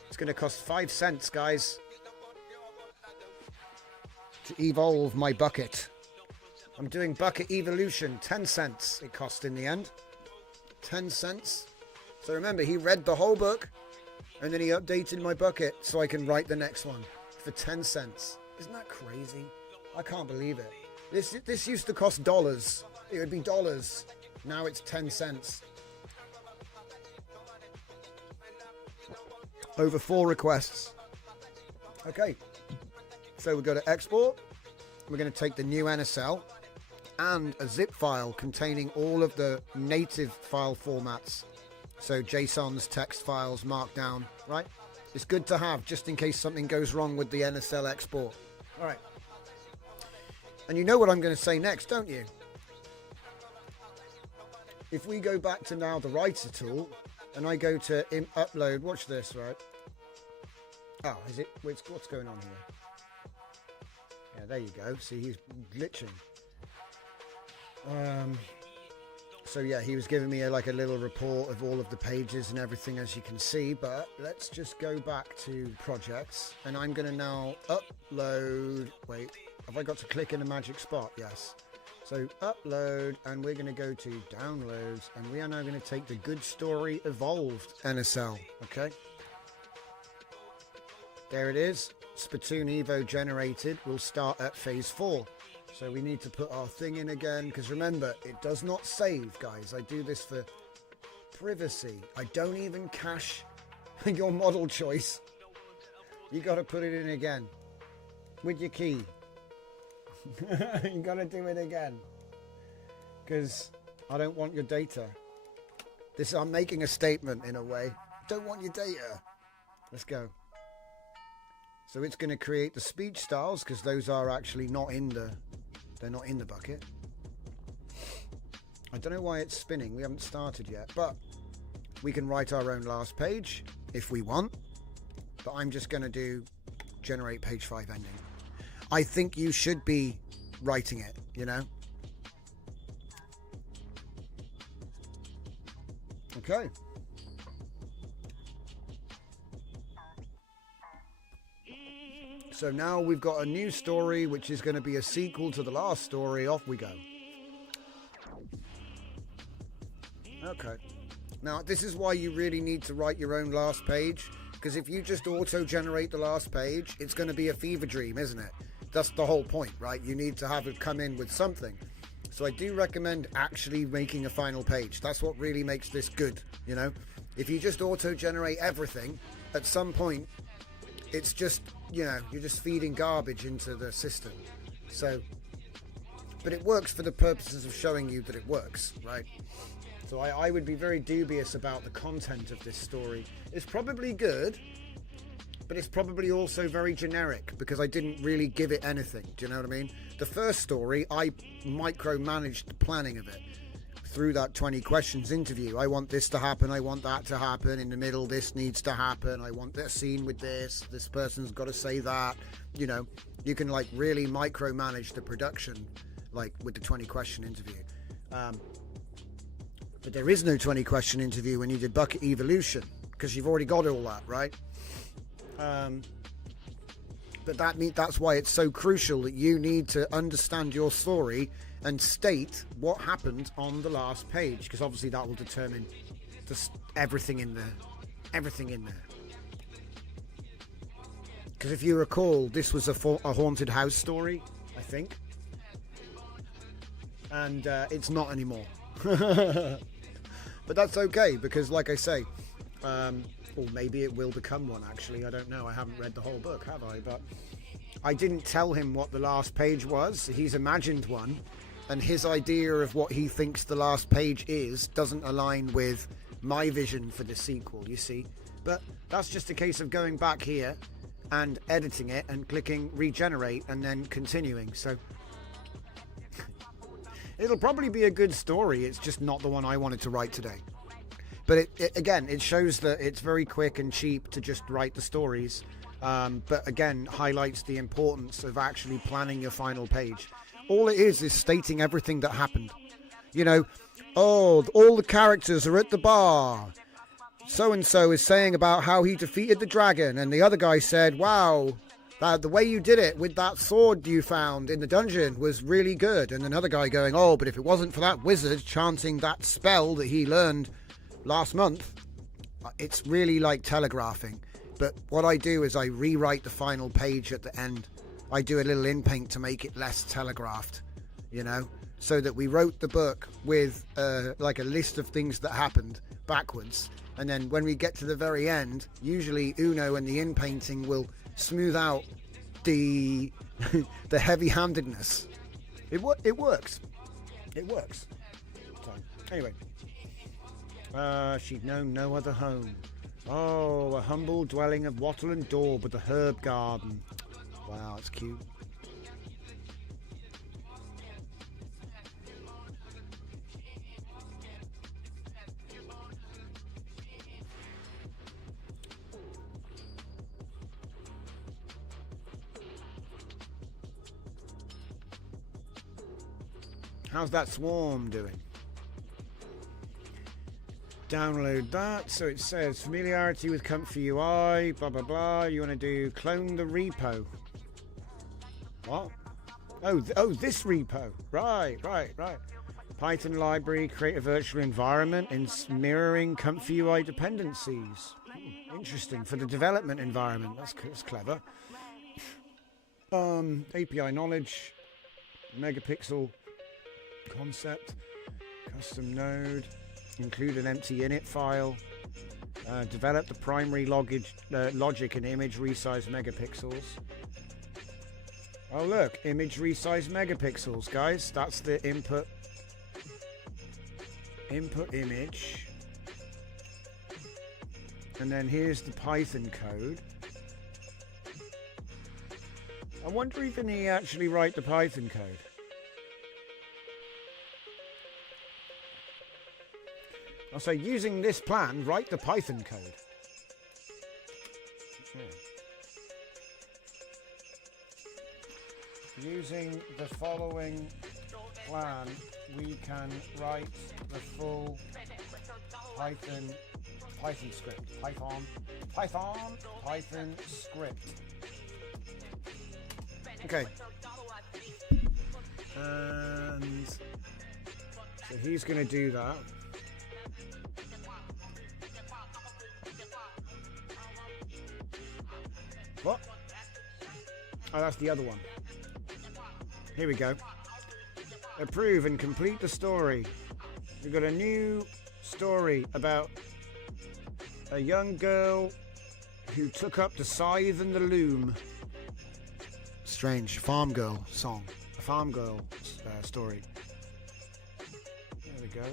It's going to cost 5 cents, guys, to evolve my bucket. I'm doing bucket evolution. 10 cents it cost in the end. 10 cents. So remember, he read the whole book and then he updated my bucket so I can write the next one for 10 cents. Isn't that crazy? I can't believe it. This used to cost dollars. It would be dollars. Now it's 10 cents. Over 4 requests. Okay. So we're going to export. We're going to take the new NSL and a zip file containing all of the native file formats. So JSONs, text files, Markdown, right? It's good to have just in case something goes wrong with the NSL export. All right. And you know what I'm going to say next, don't you? If we go back to now the writer tool and I go to upload, watch this, right? Oh, is it? What's going on here? Yeah, there you go. See, he's glitching. So yeah, he was giving me a little report of all of the pages and everything, as you can see. But let's just go back to projects, and I'm going to now upload. Wait, have I got to click in a magic spot? Yes. So upload, and we're going to go to downloads, and we are now going to take the Good Story Evolved NSL. Okay. There it is. Splatoon Evo generated. We'll start at phase 4. So we need to put our thing in again, because remember, it does not save, guys. I do this for privacy. I don't even cache your model choice. You got to put it in again with your key. You got to do it again, because I don't want your data. I'm making a statement in a way. Don't want your data. Let's go. So it's going to create the speech styles, because those are actually not in the bucket. I don't know why it's spinning. We haven't started yet, but we can write our own last page if we want. But I'm just going to do generate page 5 ending. I think you should be writing it, you know? Okay. So now we've got a new story, which is going to be a sequel to the last story. Off we go. Okay. Now, this is why you really need to write your own last page, because if you just auto-generate the last page, it's going to be a fever dream, isn't it? That's the whole point, right? You need to have it come in with something. So I do recommend actually making a final page. That's what really makes this good, you know. If you just auto-generate everything, at some point, it's just, you know, you're just feeding garbage into the system. So, but it works for the purposes of showing you that it works, right? So I would be very dubious about the content of this story. It's probably good, but it's probably also very generic because I didn't really give it anything. Do you know what I mean? The first story, I micromanaged the planning of it through that 20 questions interview. I want this to happen. I want that to happen. In the middle, this needs to happen. I want that scene with this. This person's got to say that. You know, you can like really micromanage the production, like with the 20 question interview. But there is no 20 question interview when you did Bucket Evolution because you've already got all that, right? But that's why it's so crucial that you need to understand your story and state what happened on the last page, because obviously that will determine just everything in there. Because if you recall, this was a haunted house story, I think, and it's not anymore. But that's okay, because like I say, or maybe it will become one, actually. I don't know. I haven't read the whole book, have I? But I didn't tell him what the last page was. He's imagined one, and his idea of what he thinks the last page is doesn't align with my vision for the sequel, you see. But that's just a case of going back here and editing it and clicking regenerate and then continuing. So it'll probably be a good story. It's just not the one I wanted to write today. But it shows that it's very quick and cheap to just write the stories. But again, highlights the importance of actually planning your final page. All it is stating everything that happened. You know, oh, all the characters are at the bar. So-and-so is saying about how he defeated the dragon. And the other guy said, wow, the way you did it with that sword you found in the dungeon was really good. And another guy going, oh, but if it wasn't for that wizard chanting that spell that he learned last month, it's really like telegraphing. But what I do is I rewrite the final page at the end. I do a little in paint to make it less telegraphed, you know, so that we wrote the book with like a list of things that happened backwards. And then when we get to the very end, usually Uno and the in painting will smooth out the the heavy-handedness. It works. It works. So, anyway. She'd known no other home. Oh, a humble dwelling of wattle and daub with a herb garden. Wow, it's cute. How's that swarm doing? Download that. So it says familiarity with Comfy UI, blah blah blah. You want to do clone the repo. What? Oh, this repo. Right. Python library, create a virtual environment in mirroring Comfy UI dependencies. Interesting for the development environment. That's clever. API knowledge, megapixel concept, custom node. Include an empty init file. Develop the primary logic and image resize megapixels. Oh look, image resize megapixels, guys. That's the input image. And then here's the Python code. I wonder if he actually write the Python code. I'll say, using this plan, write the Python code. Yeah. Using the following plan, we can write the full Python script. Python script. Okay. And so he's going to do that. What? Oh, that's the other one. Here we go. approve and complete the story. We've got a new story about a young girl who took up the scythe and the loom. Strange farm girl song, a farm girl story. There we go.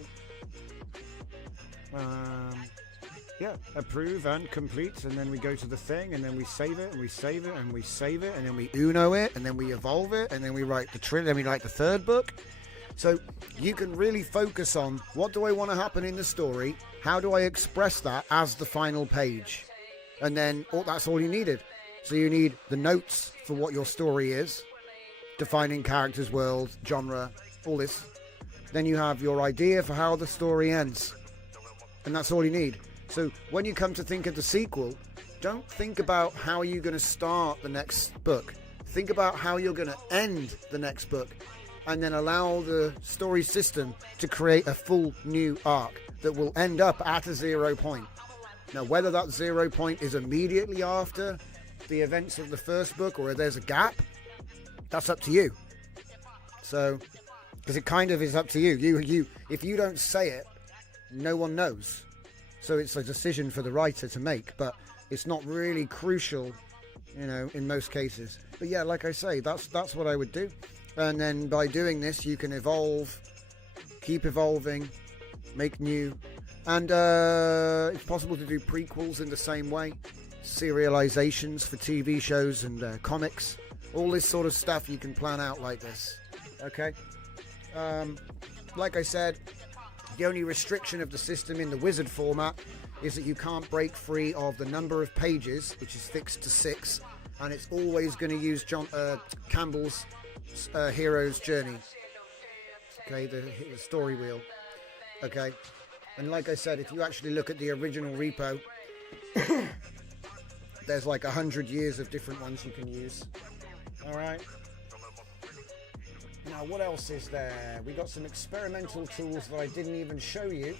Yeah, approve and complete, and then we go to the thing, and then we save it, and we save it, and we save it, and then we Uno it, and then we evolve it, and then we write then we write the third book. So you can really focus on what do I want to happen in the story, how do I express that as the final page, and then that's all you needed. So you need the notes for what your story is, defining characters, world, genre, all this. Then you have your idea for how the story ends, and that's all you need. So when you come to think of the sequel, don't think about how you're going to start the next book. Think about how you're going to end the next book, and then allow the story system to create a full new arc that will end up at a 0 point. Now, whether that 0 point is immediately after the events of the first book or there's a gap, that's up to you. So, because it kind of is up to you. You, if you don't say it, no one knows. So it's a decision for the writer to make, but it's not really crucial, in most cases. But yeah, like I say, that's what I would do. And then by doing this, you can evolve, keep evolving, make new. And it's possible to do prequels in the same way, serializations for TV shows and comics. All this sort of stuff you can plan out like this. Okay? Like I said, the only restriction of the system in the wizard format is that you can't break free of the number of pages, which is fixed to 6, and it's always going to use Campbell's hero's journey. Okay, the story wheel. Okay, and like I said, if you actually look at the original repo, there's like 100 years of different ones you can use. All right. Now, what else is there? We got some experimental tools that I didn't even show you.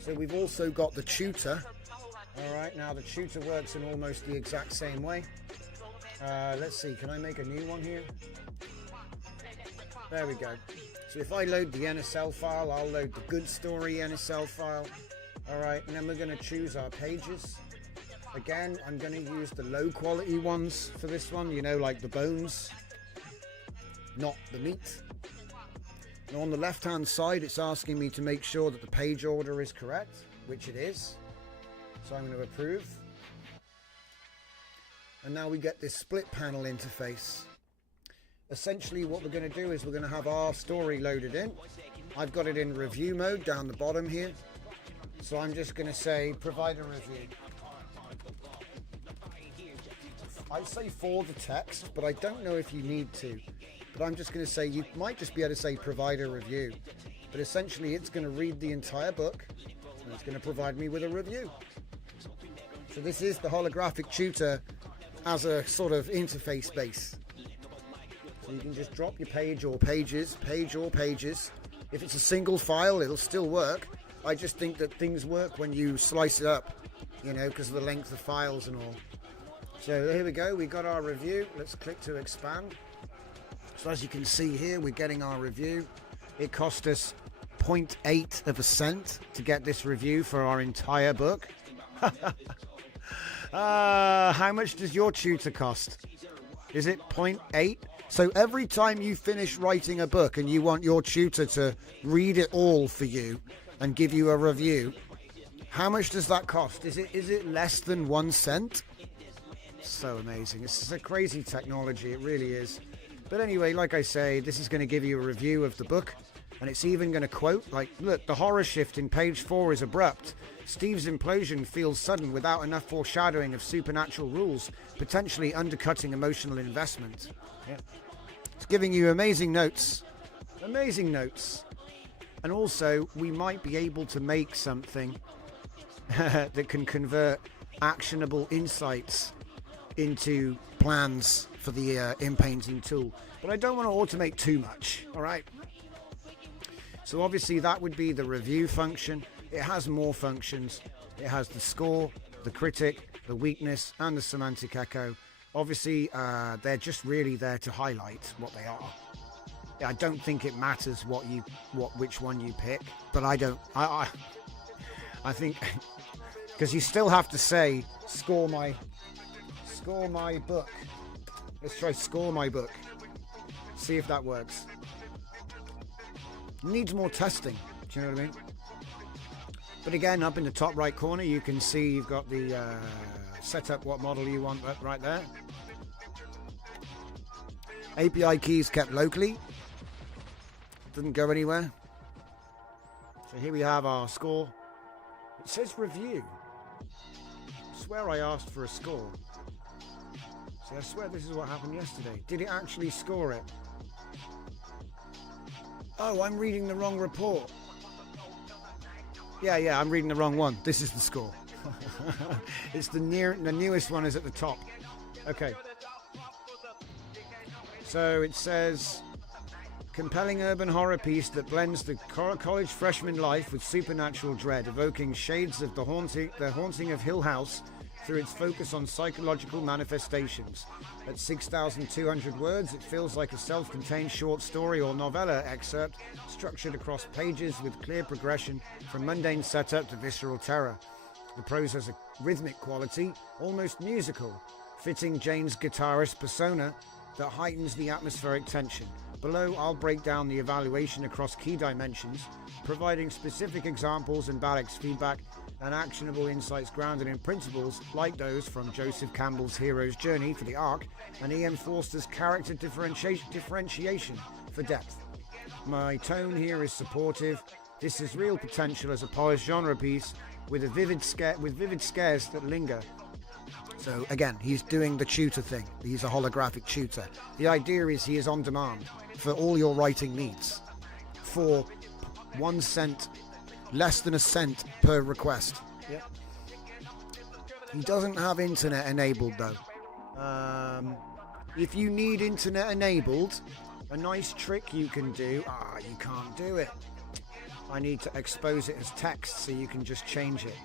So we've also got the tutor. All right, now the tutor works in almost the exact same way. Let's see, can I make a new one here? There we go. So if I load the NSL file, I'll load the good story NSL file. All right, and then we're going to choose our pages. Again, I'm going to use the low quality ones for this one, like the bones, not the meat. Now on the left hand side, it's asking me to make sure that the page order is correct, which it is. So I'm going to approve. And now we get this split panel interface. Essentially what we're going to do is we're going to have our story loaded in. I've got it in review mode down the bottom here. So I'm just going to say provide a review. I say for the text, but I don't know if you need to. But I'm just going to say, you might just be able to say provide a review. But essentially it's going to read the entire book and it's going to provide me with a review. So this is the holographic tutor as a sort of interface base. So you can just drop your page or pages. If it's a single file, it'll still work. I just think that things work when you slice it up, because of the length of files and all. So here we go, we got our review. Let's click to expand. So as you can see here, we're getting our review. It cost us 0.8 of a cent to get this review for our entire book. How much does your tutor cost? Is it 0.8? So every time you finish writing a book and you want your tutor to read it all for you and give you a review, how much does that cost? Is it less than 1 cent? So amazing. It's a crazy technology, it really is. But anyway, like I say, this is going to give you a review of the book, and it's even going to quote, look, the horror shift in page 4 is abrupt. Steve's implosion feels sudden without enough foreshadowing of supernatural rules, potentially undercutting emotional investment. Yeah. It's giving you amazing notes. Amazing notes. And also, we might be able to make something that can convert actionable insights into plans for the in-painting tool. But I don't want to automate too much, all right? So obviously that would be the review function. It has more functions. It has the score, the critic, the weakness, and the semantic echo. Obviously, they're just really there to highlight what they are. I don't think it matters which one you pick, but I think because you still have to say score my book. Let's try score my book. See if that works. Needs more testing. Do you know what I mean? But again, up in the top right corner, you can see you've got the set up what model you want right there. API keys kept locally. Didn't go anywhere. So here we have our score. It says review. I swear I asked for a score. See, I swear this is what happened yesterday. Did it actually score it? Oh, I'm reading the wrong report. Yeah, I'm reading the wrong one. This is the score. It's the newest one is at the top. Okay. So it says, compelling urban horror piece that blends the college freshman life with supernatural dread, evoking shades of the haunting of Hill House through its focus on psychological manifestations. At 6,200 words, it feels like a self-contained short story or novella excerpt structured across pages with clear progression from mundane setup to visceral terror. The prose has a rhythmic quality, almost musical, fitting Jane's guitarist persona that heightens the atmospheric tension. Below, I'll break down the evaluation across key dimensions, providing specific examples and Balek's feedback and actionable insights grounded in principles like those from Joseph Campbell's hero's journey for the arc and E.M. Forster's character differentiation for depth. My tone here is supportive. This has real potential as a polished genre piece with vivid scares that linger. So again, he's doing the tutor thing. He's a holographic tutor. The idea is he is on demand for all your writing needs for 1 cent, less than a cent per request. Yeah. He doesn't have internet enabled though. If you need internet enabled, a nice trick you can do, you can't do it. I need to expose it as text so you can just change it.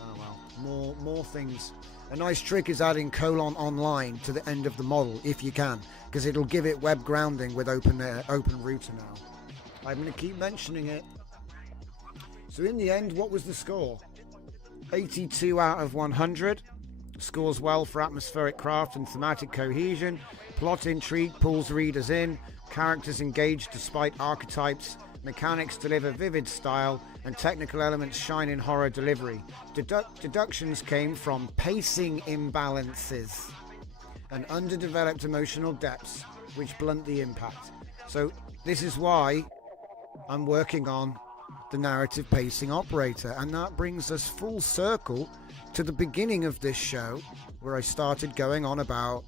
Oh well, more things. A nice trick is adding colon online to the end of the model if you can, because it'll give it web grounding with open router now. I'm going to keep mentioning it. So in the end, what was the score? 82 out of 100. Scores well for atmospheric craft and thematic cohesion. Plot intrigue pulls readers in. Characters engaged despite archetypes. Mechanics deliver vivid style, and technical elements shine in horror delivery. Deductions came from pacing imbalances and underdeveloped emotional depths, which blunt the impact. So this is why I'm working on the narrative pacing operator, and that brings us full circle to the beginning of this show, where I started going on about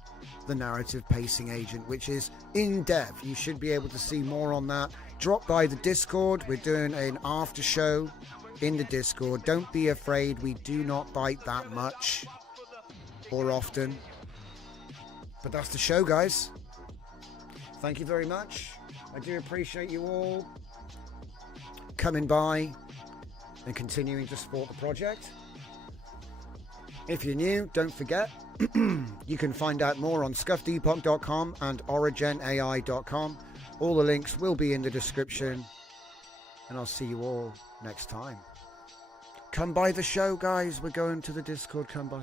the narrative pacing agent, which is in dev. You should be able to see more on that. Drop by the Discord. We're doing an after show in the Discord. Don't be afraid, we do not bite that much or often, but that's the show, guys. Thank you very much. I do appreciate you all coming by and continuing to support the project. If you're new, don't forget you can find out more on scuffdepot.com and originai.com. All the links will be in the description, and I'll see you all next time. Come by the show, guys. We're going to the Discord. Come by.